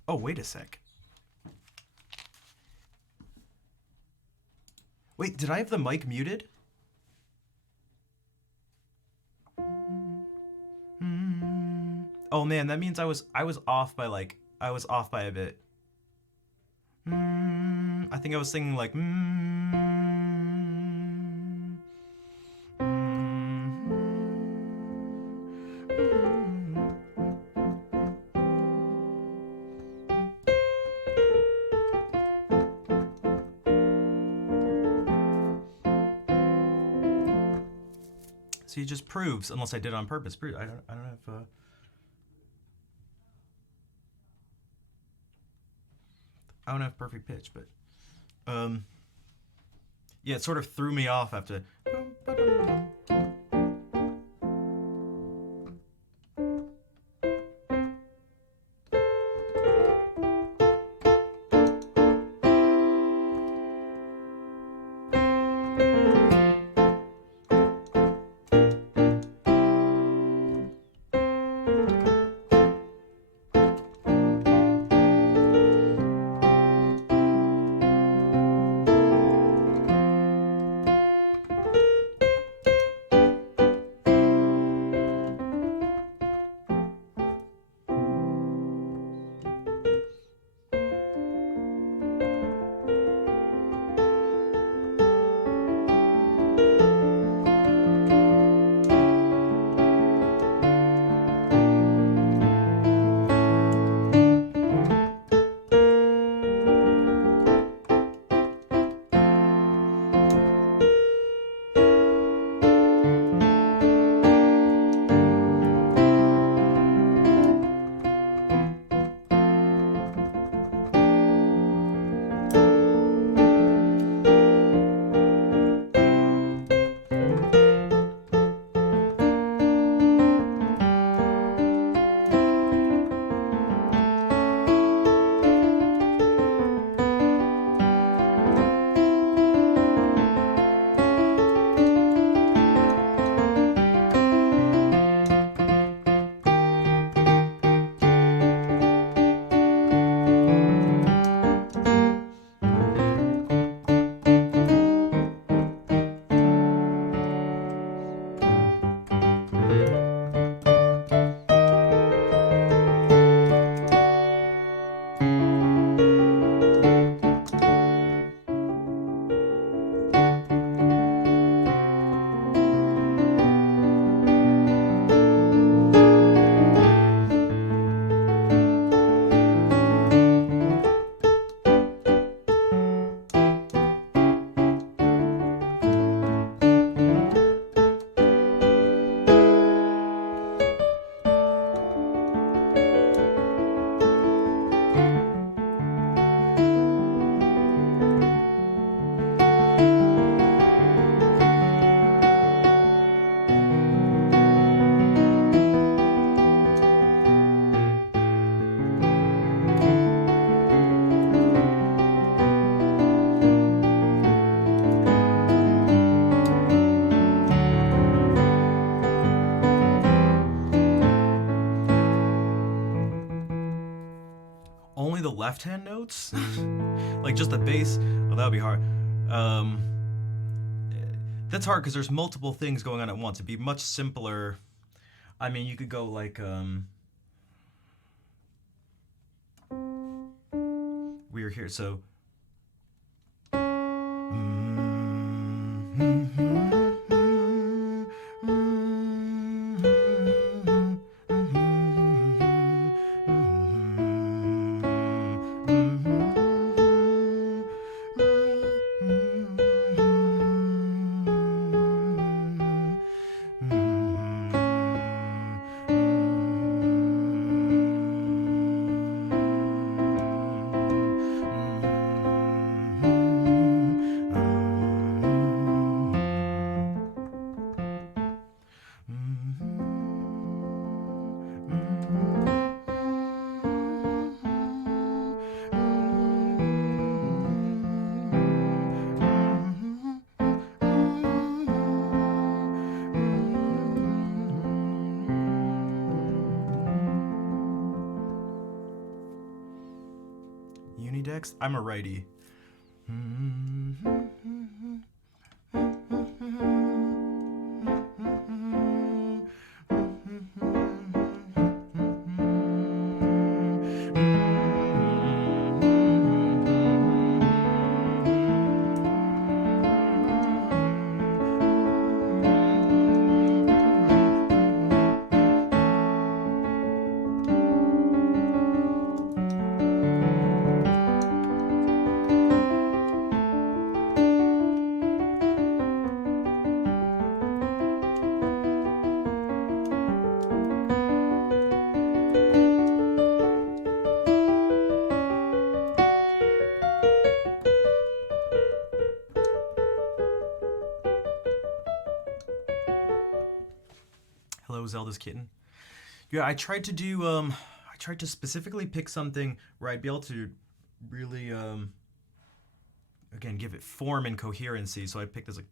Oh, wait a sec. Wait, did I have the mic muted? Oh man, that means I was off by a bit. I think I was singing like. So it just proves, unless I did it on purpose. I don't know if. I don't have perfect pitch, but yeah, it sort of threw me off after. Only the left-hand notes, like just the bass. Oh, that would be hard. That's hard because there's multiple things going on at once. It'd be much simpler. I mean, you could go like we're here, so. ambidex? I'm a righty. Hello, Zelda's kitten. Yeah, I tried to do I tried to specifically pick something where I'd be able to really again give it form and coherency. So I picked this like.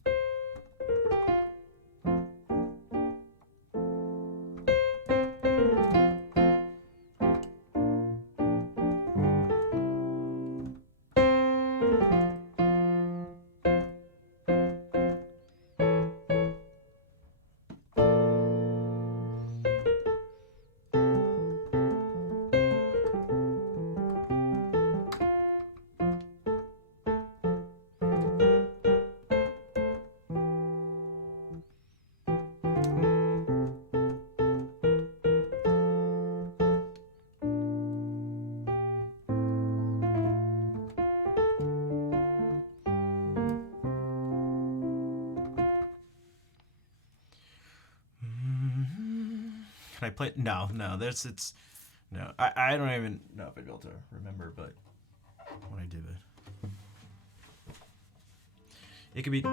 Can I play? No. It's no. I don't even know if I'd be able to remember, but when I do it could be.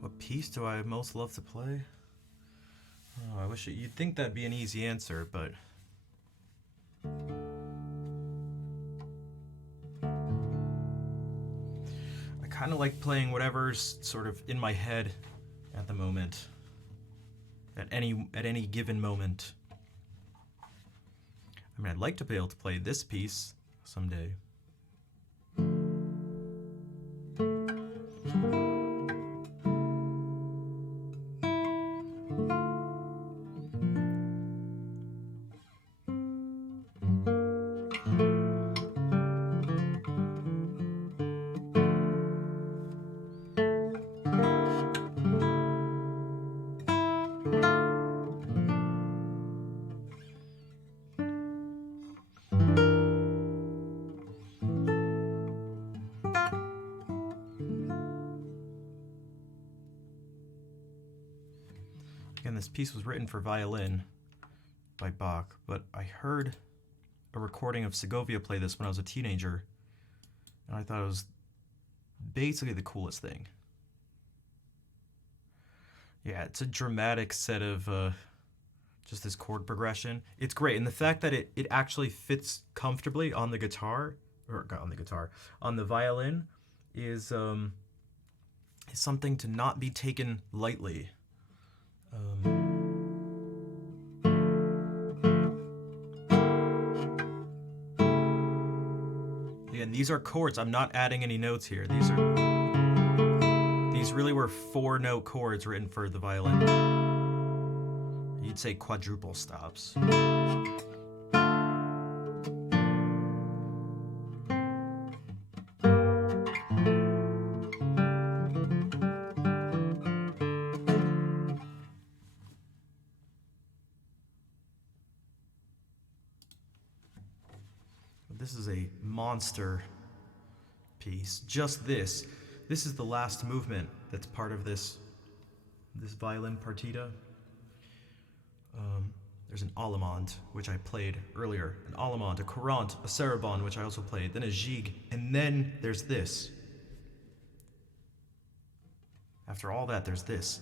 What piece do I most love to play? Oh, I wish you'd think that'd be an easy answer, but I kind of like playing whatever's sort of in my head at the moment. At any given moment. I mean, I'd like to be able to play this piece someday. Again, this piece was written for violin by Bach, but I heard a recording of Segovia play this when I was a teenager, and I thought it was basically the coolest thing. Yeah, it's a dramatic set of just this chord progression. It's great. And the fact that it actually fits comfortably on the guitar, or on the guitar, on the violin is something to not be taken lightly. Again, these are chords. I'm not adding any notes here. These really were 4-note chords written for the violin. You'd say quadruple stops. This is a monster piece. Just this. This is the last movement that's part of this violin partita. There's an allemande, which I played earlier. An allemande, a courante, a sarabande, which I also played, then a gigue, and then there's this. After all that, there's this.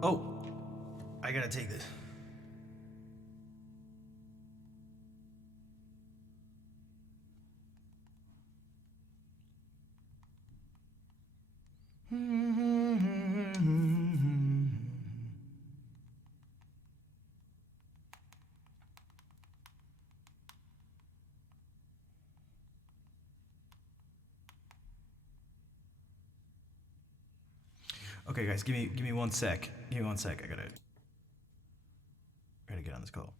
Oh, I gotta take this. Okay, guys, give me 1 sec. Give me 1 sec. I gotta get on this call.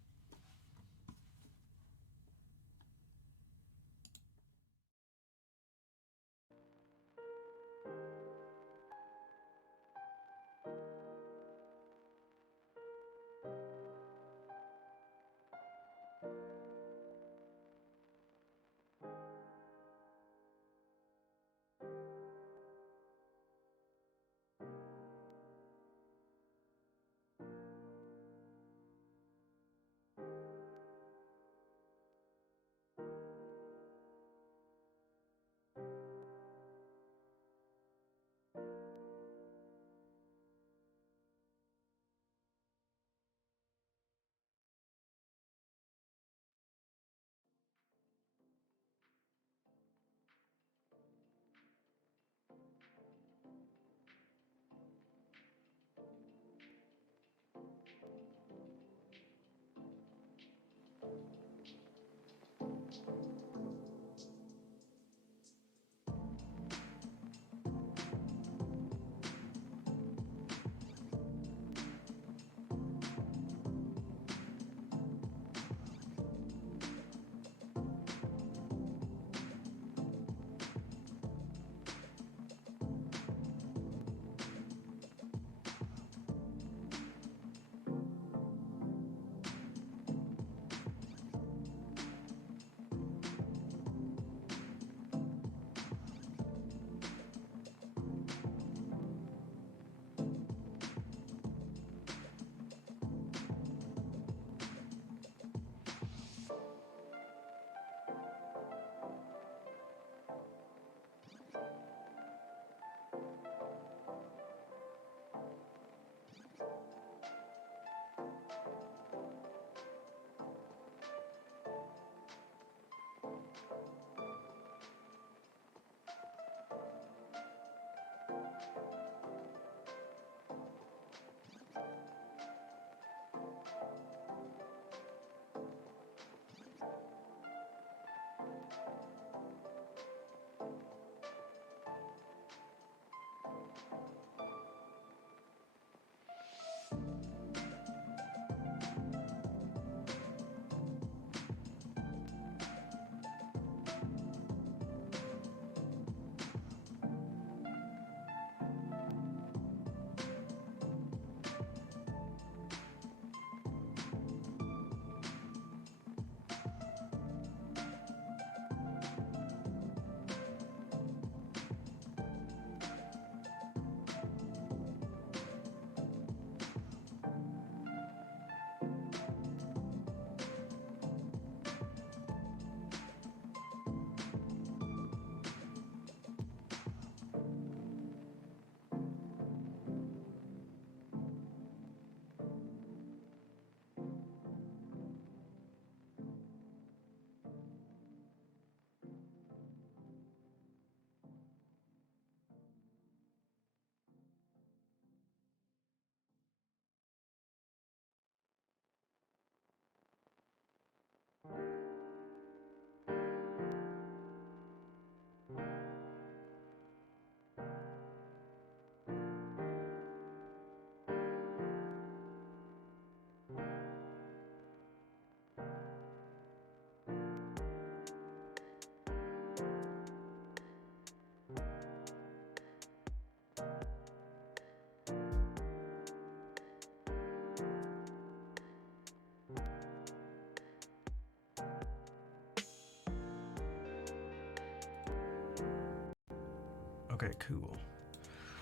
Okay, cool.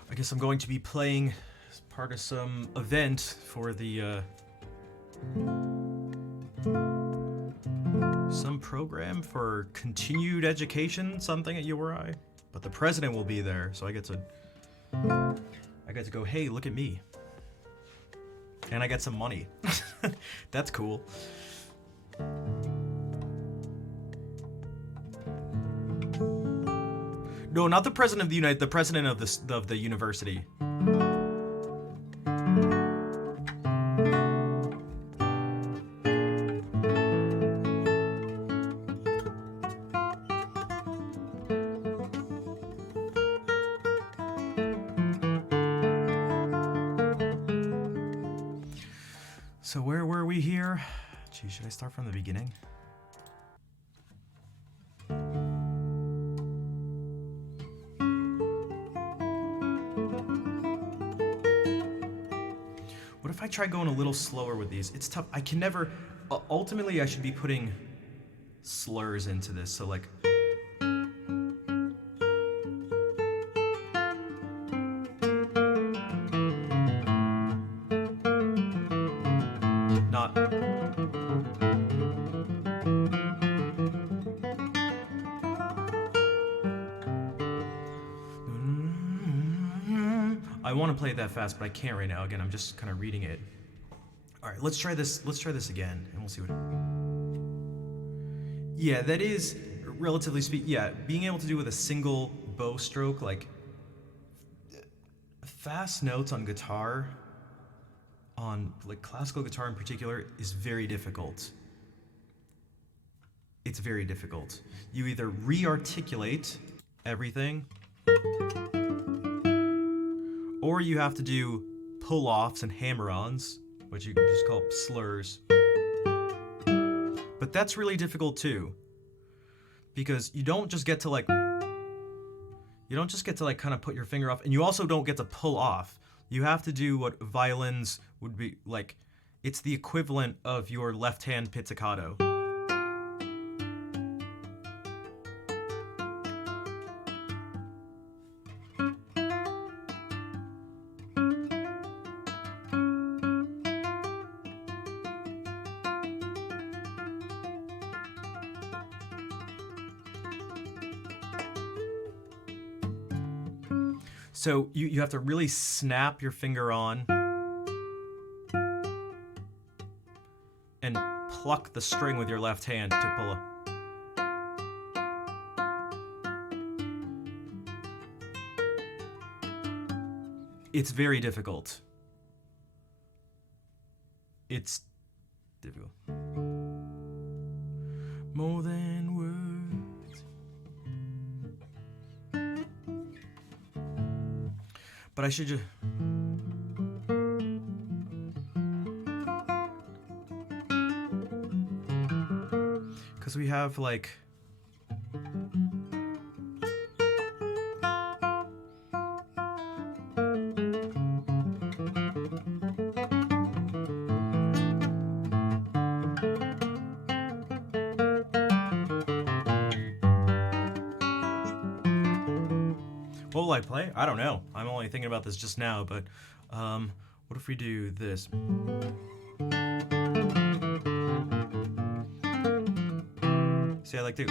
I guess I'm going to be playing as part of some event for the, some program for continued education, something at URI. But the president will be there, so I get to go, hey, look at me. And I get some money. That's cool. No, not the president of the president of the university. So where were we here? Gee, should I start from the beginning? What if I try going a little slower with these? It's tough. I can never... ultimately, I should be putting slurs into this, so like... Not... I want to play it that fast, but I can't right now. Again, I'm just kind of reading it. All right, let's try this. Let's try this again, and we'll see what. Yeah, that is relatively speaking. Yeah, being able to do with a single bow stroke, like fast notes on guitar, on like classical guitar in particular, is very difficult. It's very difficult. You either re-articulate everything, or you have to do pull-offs and hammer-ons, which you can just call slurs. But that's really difficult too, because you don't just get to like kind of put your finger off, and you also don't get to pull off. You have to do what violins would be like. It's the equivalent of your left-hand pizzicato. So you have to really snap your finger on and pluck the string with your left hand to pull up. It's very difficult. It's difficult. More than words. But I should just... Because we have, like... What will I play? I don't know. I'm only thinking about this just now, but what if we do this? See, I like to...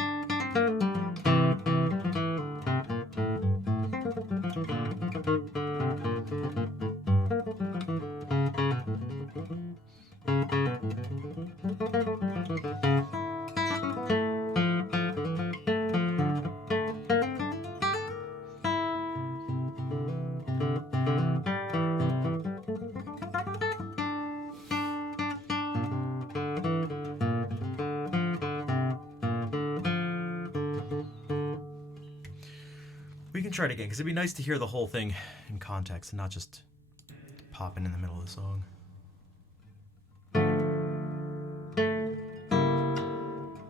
We can try it again, because it'd be nice to hear the whole thing in context and not just popping in the middle of the song.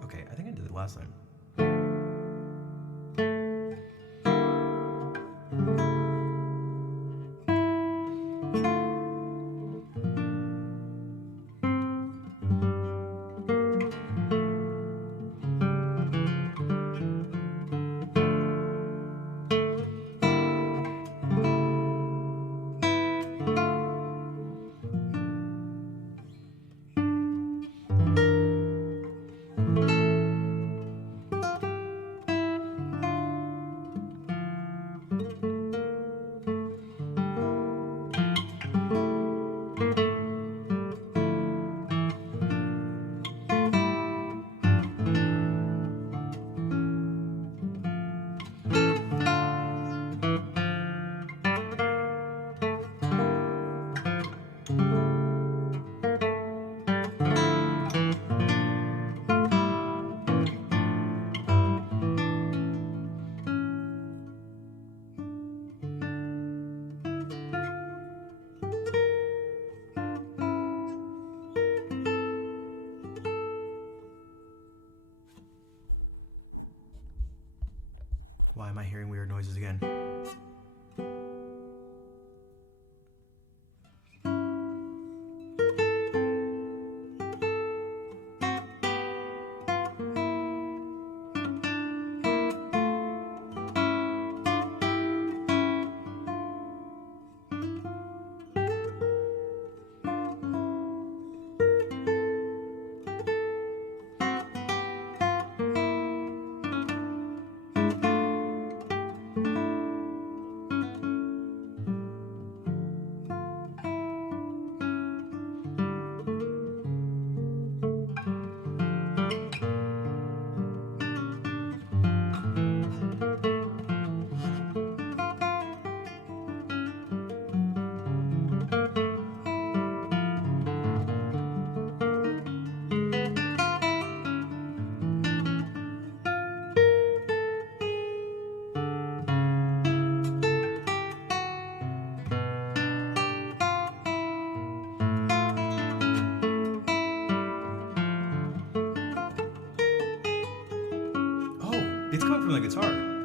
Okay, I think I did it last time. Why am I hearing weird noises again? Oh, it's coming from the guitar.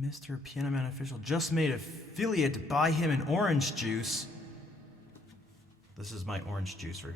Mr. Piano Man official just made affiliate buy him an orange juice. This is my orange juice for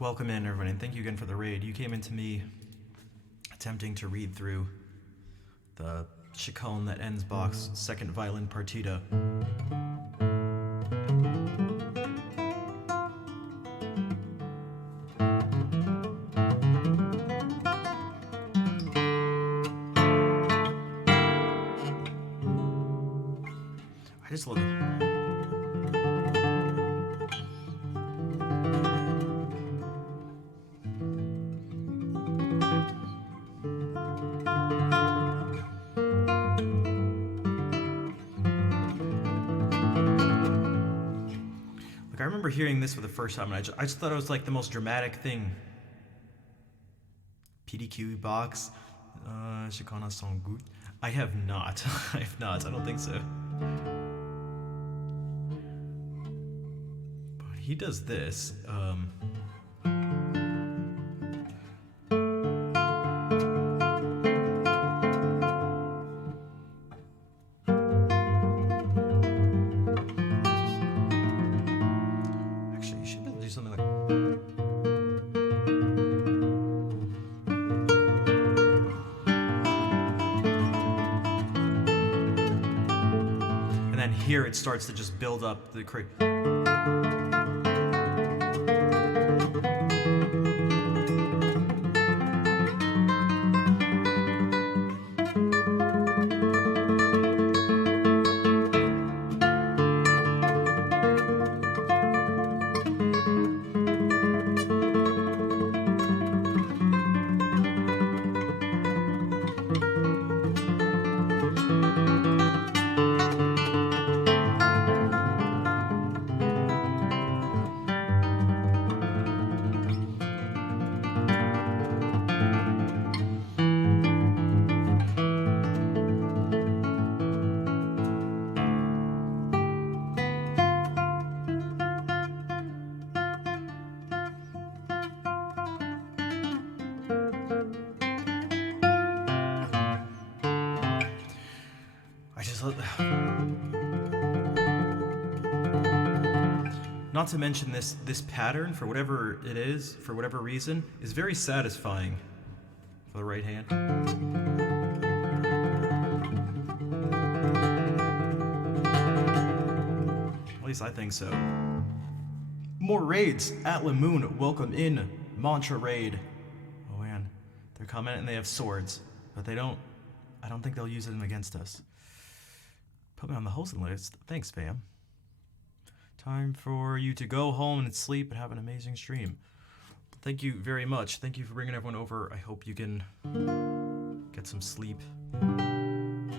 welcome in, everyone, and thank you again for the raid. You came into me attempting to read through the Chaconne That Ends box, second violin partita. I just love it. I remember hearing this for the first time, and I just thought it was like the most dramatic thing. PDQ box, Chaconne sans goût. I have not. I have not. I don't think so. But he does this. Here it starts to just build up the Not to mention this pattern, for whatever it is, for whatever reason, is very satisfying for the right hand. At least I think so. More raids. Atla Moon, welcome in. Mantra raid. Oh man, they're coming and they have swords, but I don't think they'll use them against us. Put me on the hosting list. Thanks, fam. Time for you to go home and sleep and have an amazing stream. Thank you very much. Thank you for bringing everyone over. I hope you can get some sleep. And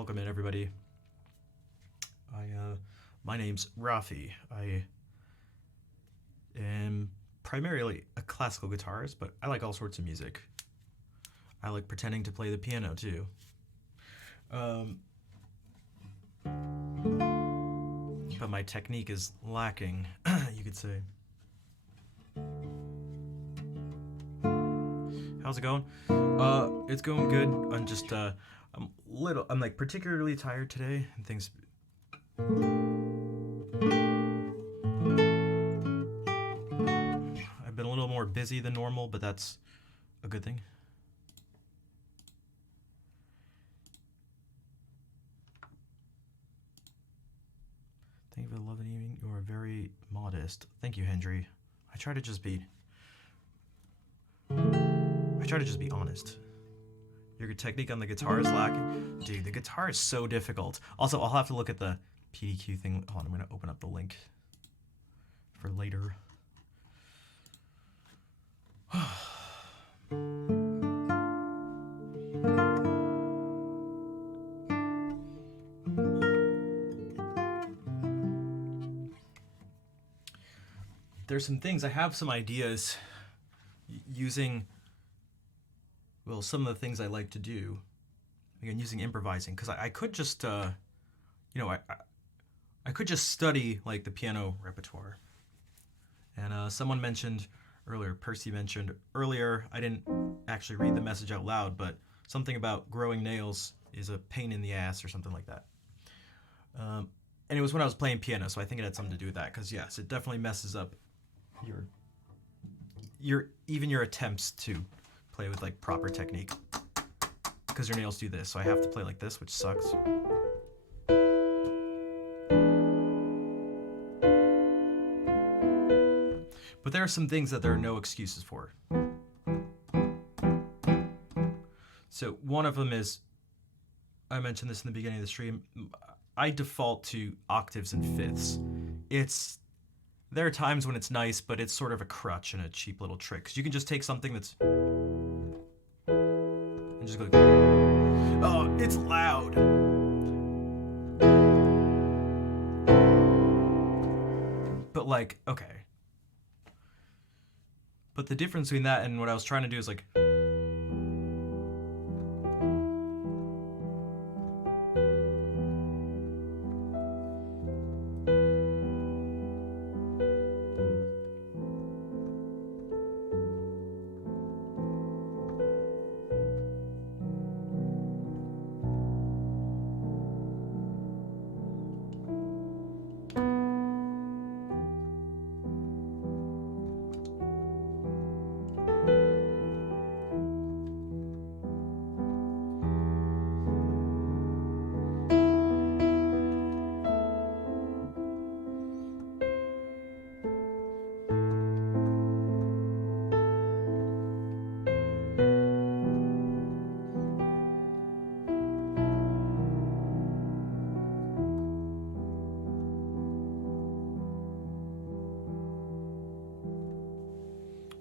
Welcome in, everybody. My name's Rafi. I am primarily a classical guitarist, but I like all sorts of music. I like pretending to play the piano, too. But my technique is lacking, you could say. How's it going? It's going good. I'm like particularly tired today, and things. I've been a little more busy than normal, but that's a good thing. Thank you for the love and evening. You are very modest. Thank you, Hendry. I try to just be honest. Your technique on the guitar is lacking. Dude, the guitar is so difficult. Also, I'll have to look at the PDQ thing. Hold on, I'm going to open up the link for later. There's some things, I have some ideas using, well, some of the things I like to do. Again, using improvising, because I could just, I could just study, like, the piano repertoire. And someone mentioned earlier, Percy mentioned earlier, I didn't actually read the message out loud, but something about growing nails is a pain in the ass or something like that. And it was when I was playing piano, so I think it had something to do with that, because yes, it definitely messes up even your attempts to play with like proper technique, because your nails do this, so I have to play like this, which sucks. But there are some things that there are no excuses for. So one of them is, I mentioned this in the beginning of the stream, I default to octaves and fifths. There are times when it's nice, but it's sort of a crutch and a cheap little trick. Because you can just take something that's... and just go... oh, it's loud! But like, okay. But the difference between that and what I was trying to do is like...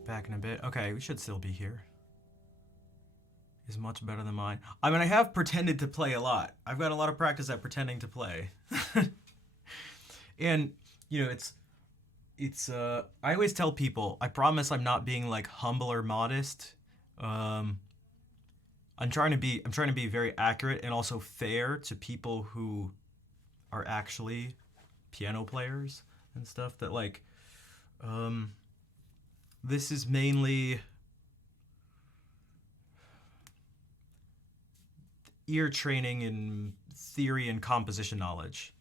back in a bit. Okay, we should still be here. Is much better than mine. I mean, I have pretended to play a lot. I've got a lot of practice at pretending to play. And, you know, I always tell people, I promise I'm not being like humble or modest. I'm trying to be very accurate and also fair to people who are actually piano players and stuff, that like, this is mainly ear training in theory and composition knowledge.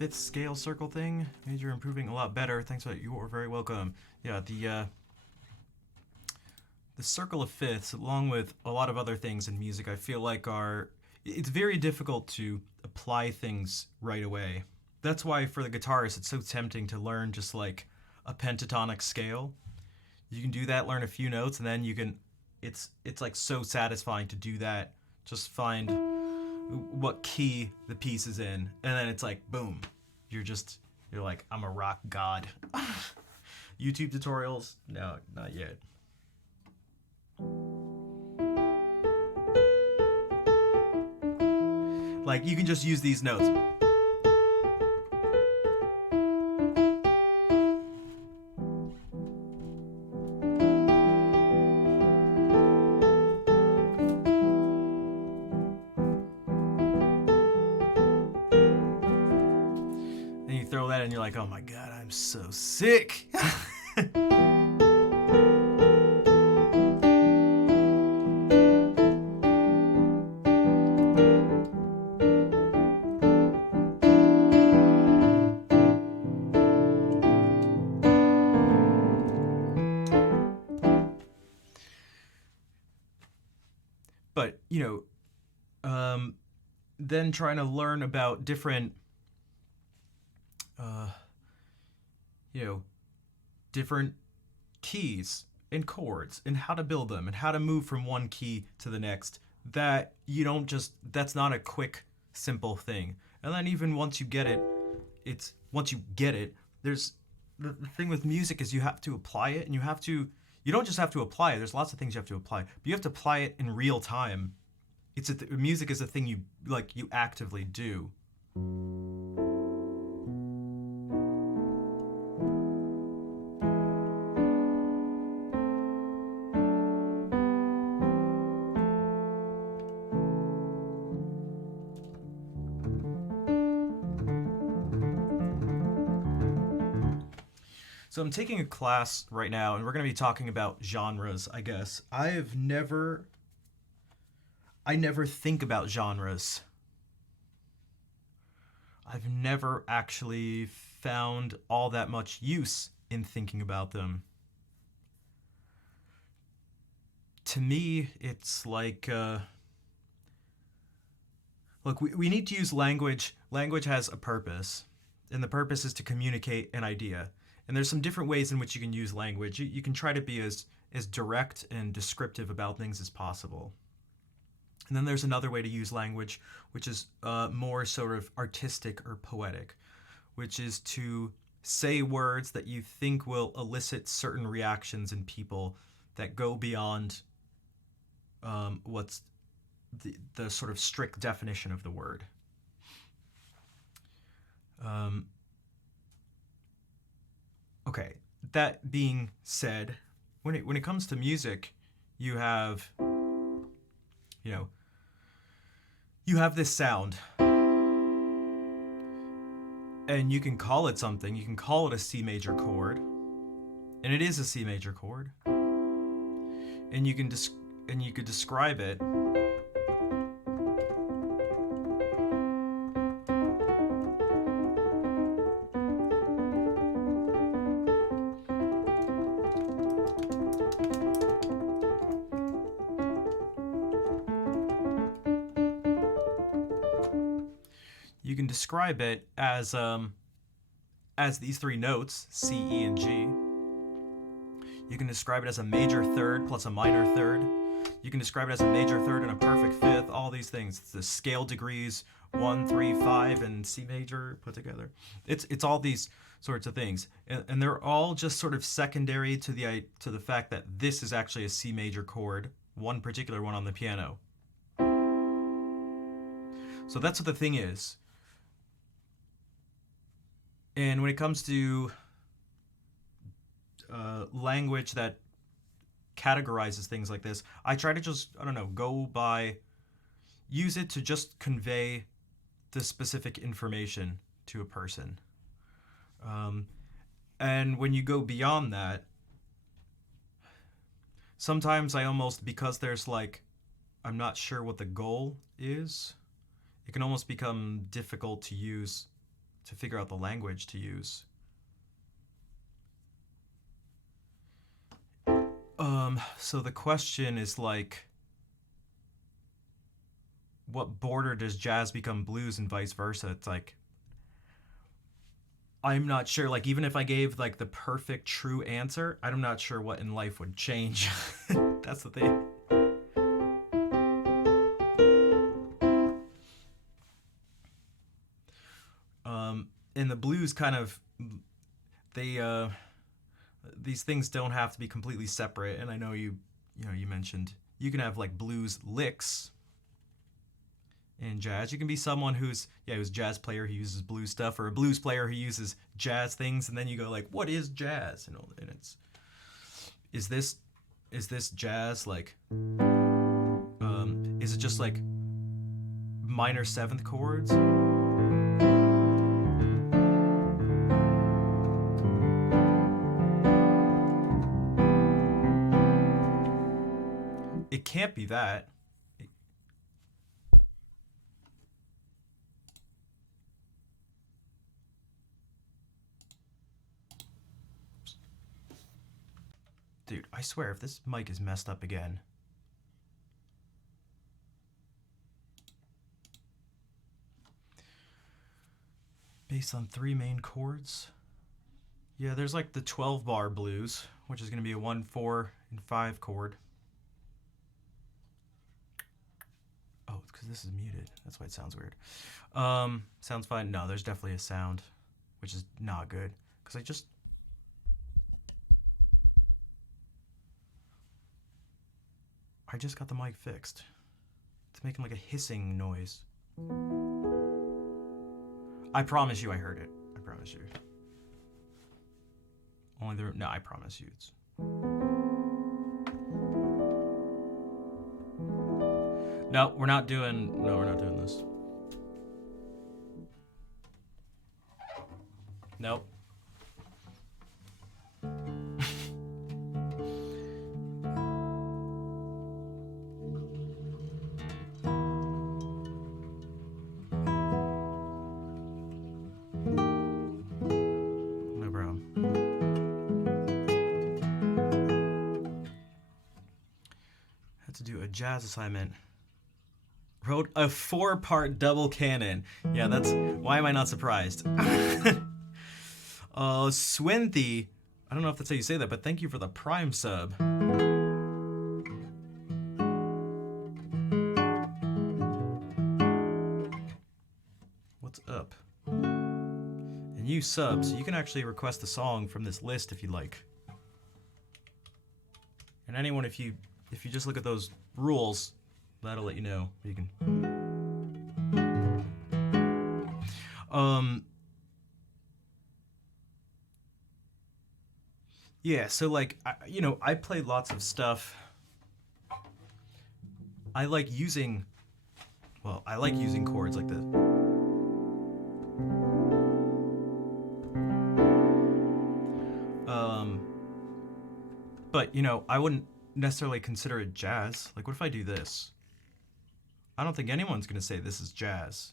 fifth scale circle thing. Major improving a lot better. Thanks for that. You are very welcome. Yeah, the circle of fifths, along with a lot of other things in music, I feel like it's very difficult to apply things right away. That's why for the guitarist, it's so tempting to learn just like a pentatonic scale. You can do that, learn a few notes, and then you can. It's like so satisfying to do that. Just find what key the piece is in, and then it's like boom, you're like, I'm a rock god. YouTube tutorials? No, not yet. Like, you can just use these notes. And you throw that and you're like, oh my god, I'm so sick. But, then trying to learn about different, different keys and chords and how to build them and how to move from one key to the next, that's not a quick, simple thing. And then even once you get it, there's the thing with music is you have to apply it, and you don't just have to apply it. There's lots of things you have to apply, but you have to apply it in real time. Music is a thing you actively do. So I'm taking a class right now, and we're going to be talking about genres, I guess. I never think about genres. I've never actually found all that much use in thinking about them. To me, it's like, look, we need to use language. Language has a purpose, and the purpose is to communicate an idea. And there's some different ways in which you can use language. You can try to be as direct and descriptive about things as possible. And then there's another way to use language, which is more sort of artistic or poetic, which is to say words that you think will elicit certain reactions in people that go beyond what's the sort of strict definition of the word. Okay, that being said, when it comes to music, you have this sound, and you can call it something. You can call it a C major chord, and it is a C major chord, and you could describe it. You can describe it as these three notes, C, E, and G. You can describe it as a major third plus a minor third. You can describe it as a major third and a perfect fifth, all these things. It's the scale degrees, 1, 3, 5, and C major put together. It's all these sorts of things. And they're all just sort of secondary to the fact that this is actually a C major chord, one particular one on the piano. So that's what the thing is. And when it comes to language that categorizes things like this, I try to just, use it to just convey the specific information to a person. And when you go beyond that, sometimes because there's I'm not sure what the goal is, it can almost become difficult to use to figure out the language to use. So the question is like, what border does jazz become blues and vice versa? It's like, I'm not sure. Like, even if I gave like the perfect true answer, I'm not sure what in life would change. That's the thing. And the blues kind of, they these things don't have to be completely separate. And I know you mentioned you can have like blues licks in jazz. You can be someone who's a jazz player who uses blues stuff, or a blues player who uses jazz things, and then you go like, what is jazz? And it's is this jazz? Like, is it just like minor seventh chords? It can't be that. Dude, I swear, if this mic is messed up again. Based on 3 main chords. Yeah, there's like the 12 bar blues, which is going to be a 1, 4, and 5 chord. Oh, it's because this is muted. That's why it sounds weird. Sounds fine. No, there's definitely a sound, which is not good. Because I just got the mic fixed. It's making like a hissing noise. I promise you I heard it. I promise you. No, I promise you it's... No, we're not doing this. Nope. No problem. Had to do a jazz assignment. Wrote a 4-part double canon. Yeah, that's... Why am I not surprised? Swinthy. I don't know if that's how you say that, but thank you for the Prime sub. What's up? And you sub, so you can actually request a song from this list if you like. And anyone, if you just look at those rules, that'll let you know. You can. Yeah, so like, I play lots of stuff. I like using chords like this. But, I wouldn't necessarily consider it jazz. Like, what if I do this? I don't think anyone's going to say this is jazz.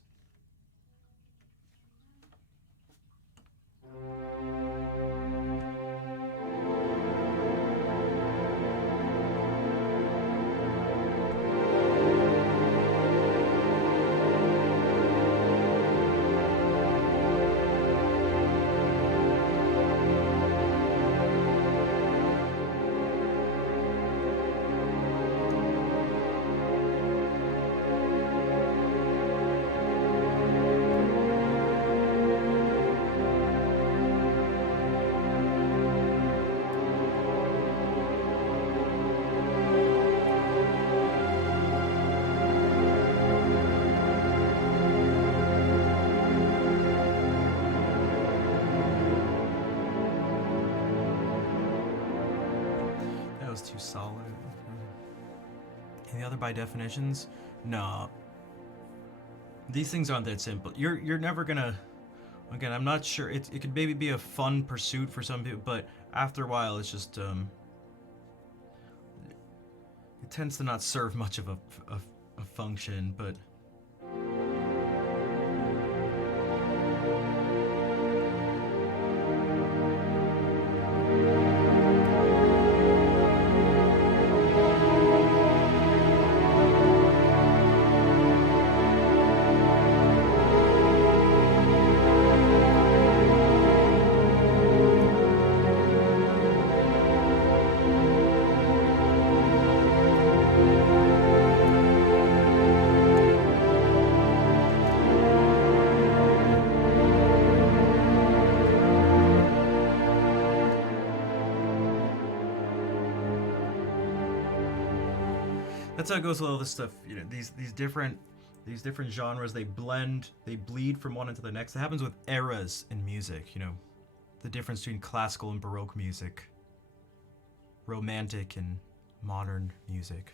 Too solid. And the other by definitions? No. These things aren't that simple. You're never gonna... Again, I'm not sure. It could maybe be a fun pursuit for some people, but after a while it's just... it tends to not serve much of a function, but... That's how it goes with all this stuff. You know, these different genres, they blend, they bleed from one into the next. It happens with eras in music. You know, the difference between classical and baroque music, romantic and modern music.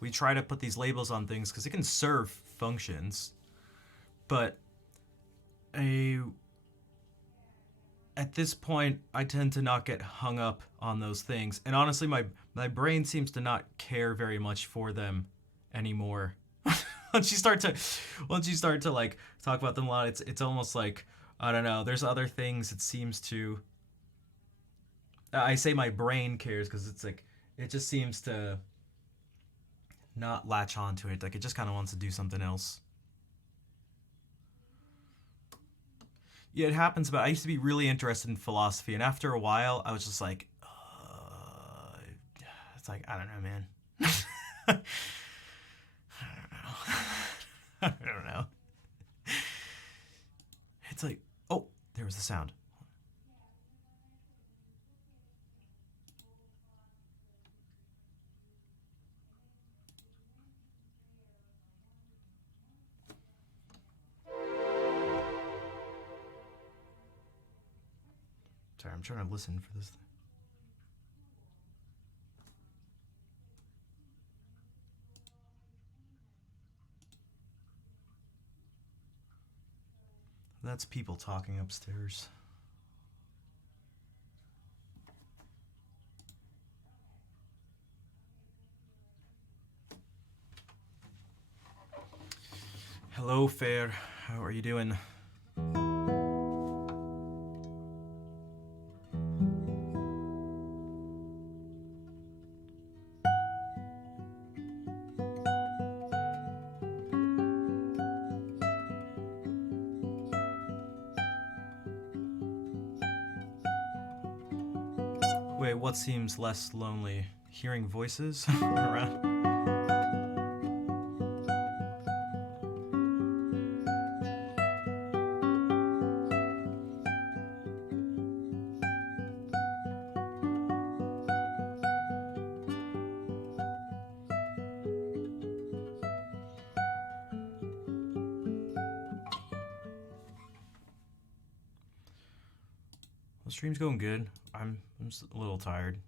We try to put these labels on things because it can serve functions, but a at this point, I tend to not get hung up on those things. And honestly, my brain seems to not care very much for them anymore. once you start to once you start to like talk about them a lot, it's almost like, I don't know, there's other things it seems to, I say my brain cares because it's like it just seems to not latch onto it. Like it just kind of wants to do something else. Yeah, it happens. But I used to be really interested in philosophy, and after a while, I was just like, it's like I don't know, man. I don't know. I don't know. It's like, oh, there was the sound. Sorry, I'm trying to listen for this. That's people talking upstairs. Hello, Fair. How are you doing? Wait, what seems less lonely? Hearing voices around? The stream's going good. I'm just a little tired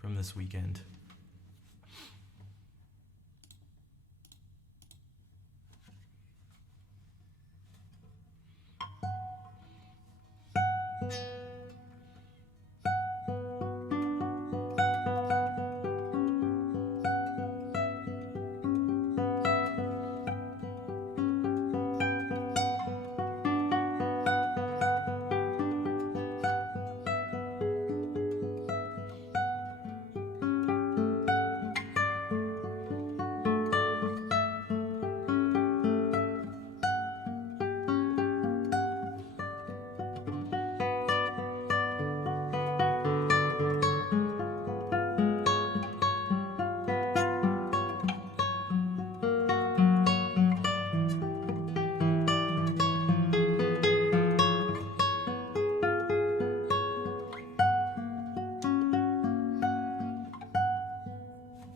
from this weekend.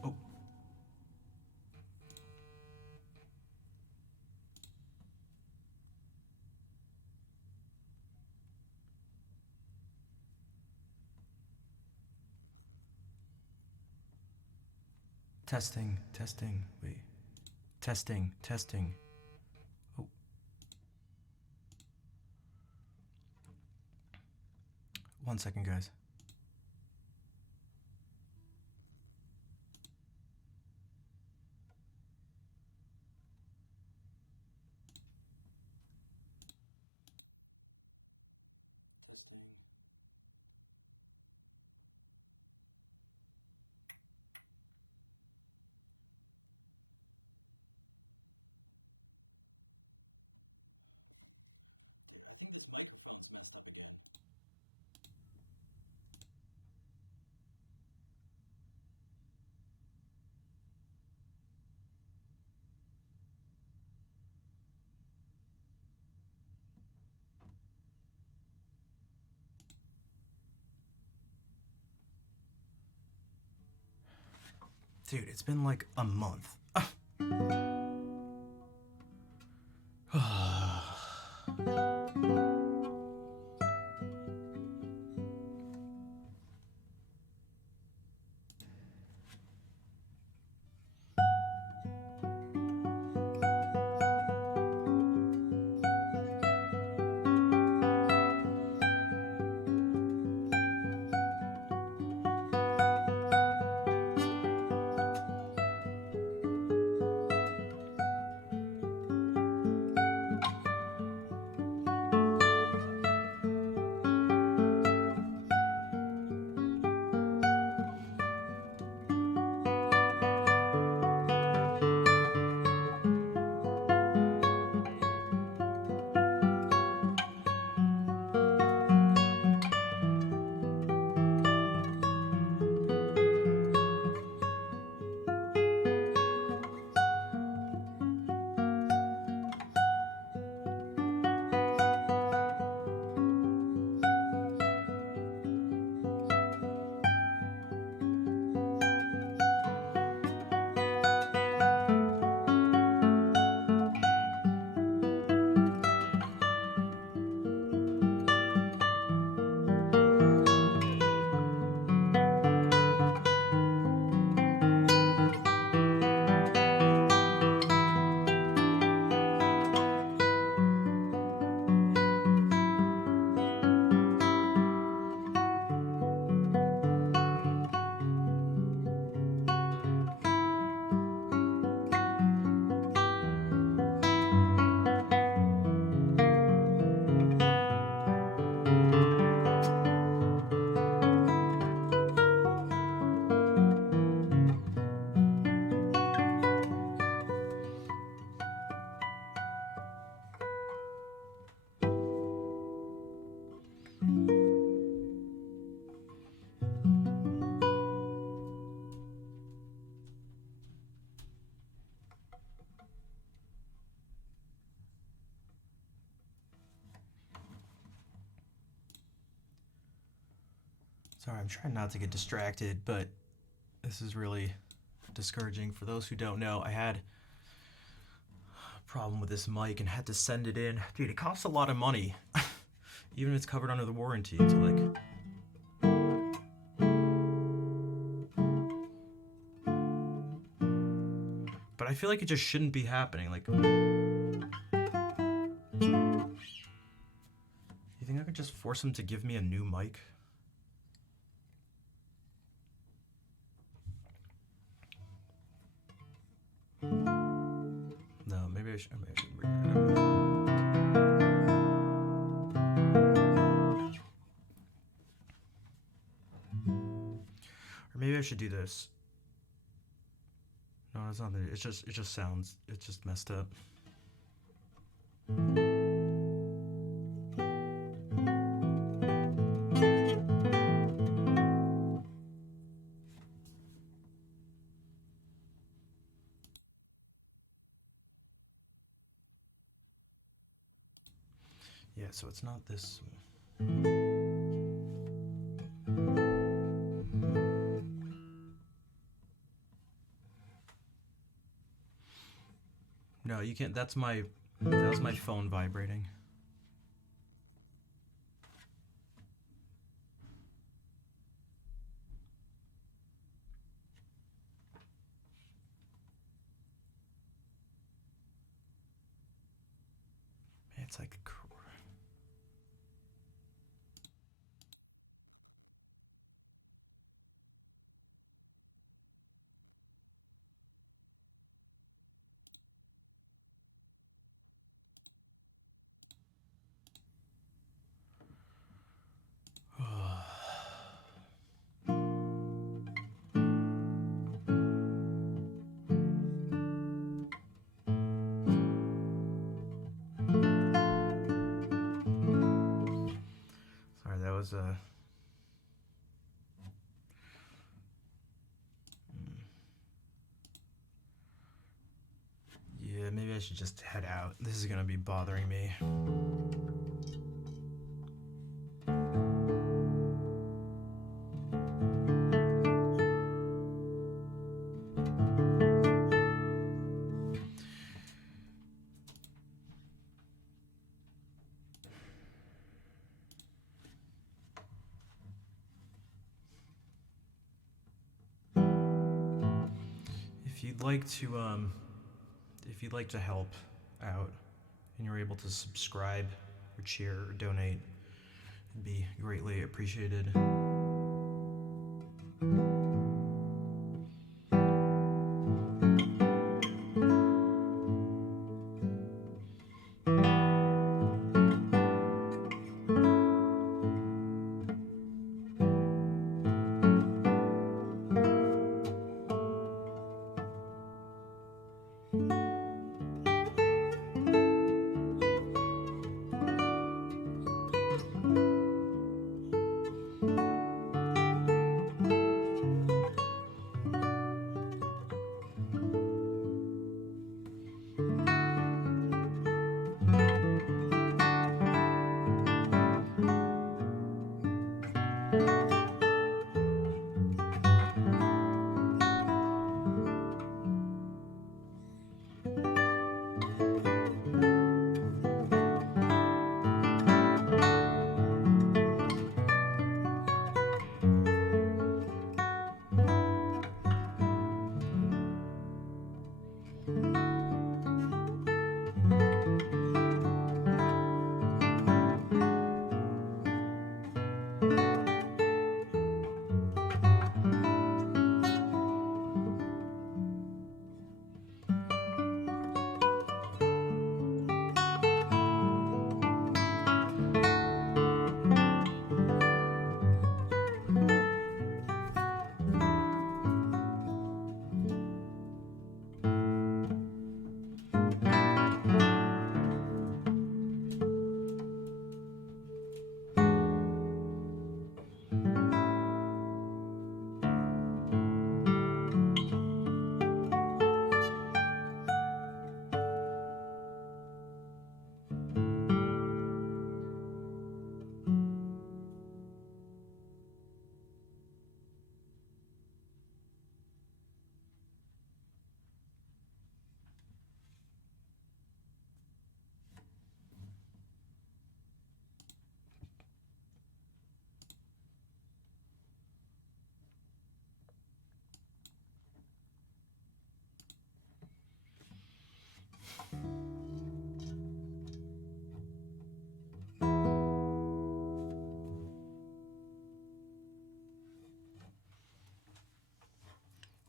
Oh, testing, testing. Wait. Testing, testing. Oh, 1 second, guys. Dude, it's been like a month. Sorry, I'm trying not to get distracted, but this is really discouraging. For those who don't know, I had a problem with this mic and had to send it in. Dude, it costs a lot of money. Even if it's covered under the warranty to like... But I feel like it just shouldn't be happening. Like... You think I could just force him to give me a new mic? No, maybe I should bring that up. Or maybe I should do this. No, it's not. It just sounds. It's just messed up. Yeah, so it's not this. No, you can't. That was my phone vibrating. Man, it's like... Sorry, that was Yeah, maybe I should just head out. This is gonna be bothering me. if you'd like to help out and you're able to subscribe or cheer or donate, it'd be greatly appreciated.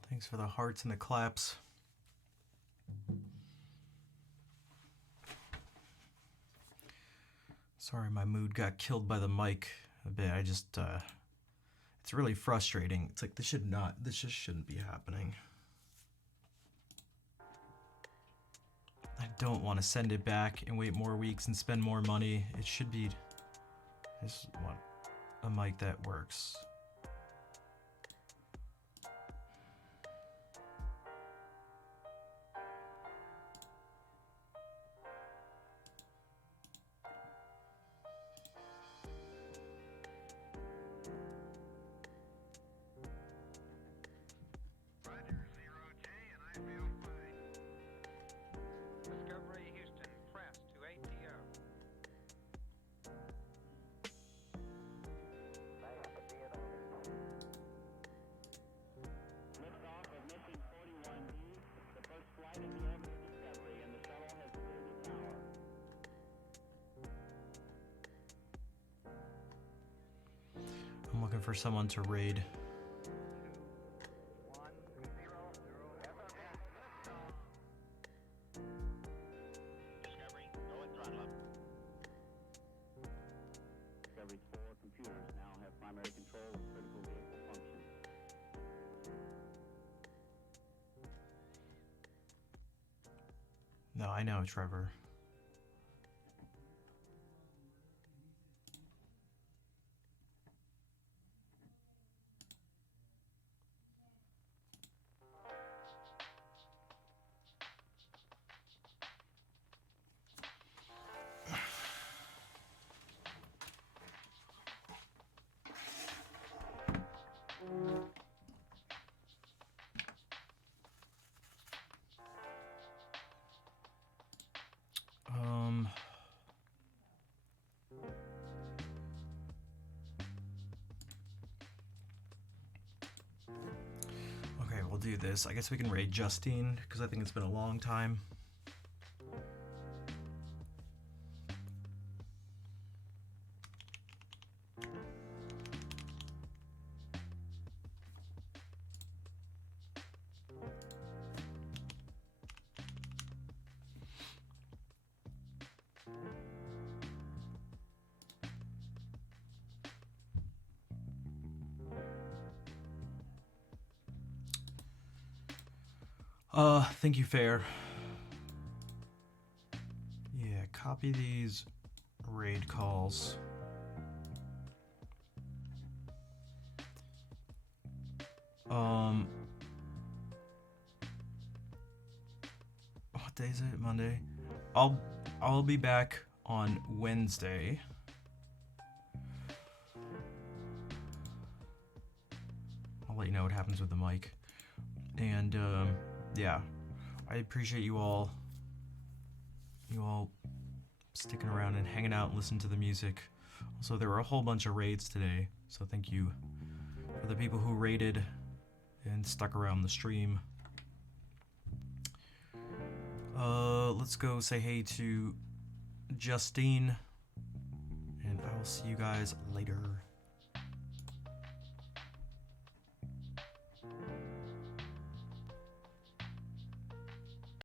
Thanks for the hearts and the claps. Sorry my mood got killed by the mic a bit. It's really frustrating. It's like this just shouldn't be happening. I don't want to send it back and wait more weeks and spend more money. It should be, I just want a mic that works. I'm looking for someone to raid. Discovery's 4 computers now have primary control of critical vehicle functions. No, I know, Trevor. we'll do this. I guess we can raid Justine, because I think it's been a long time. Thank you, Fair. Yeah, copy these raid calls. What day is it? Monday. I'll be back on Wednesday. I'll let you know what happens with the mic. And yeah, I appreciate you all sticking around and hanging out and listening to the music. Also, there were a whole bunch of raids today, so thank you for the people who raided and stuck around the stream. Let's go say hey to Justine, and I will see you guys later.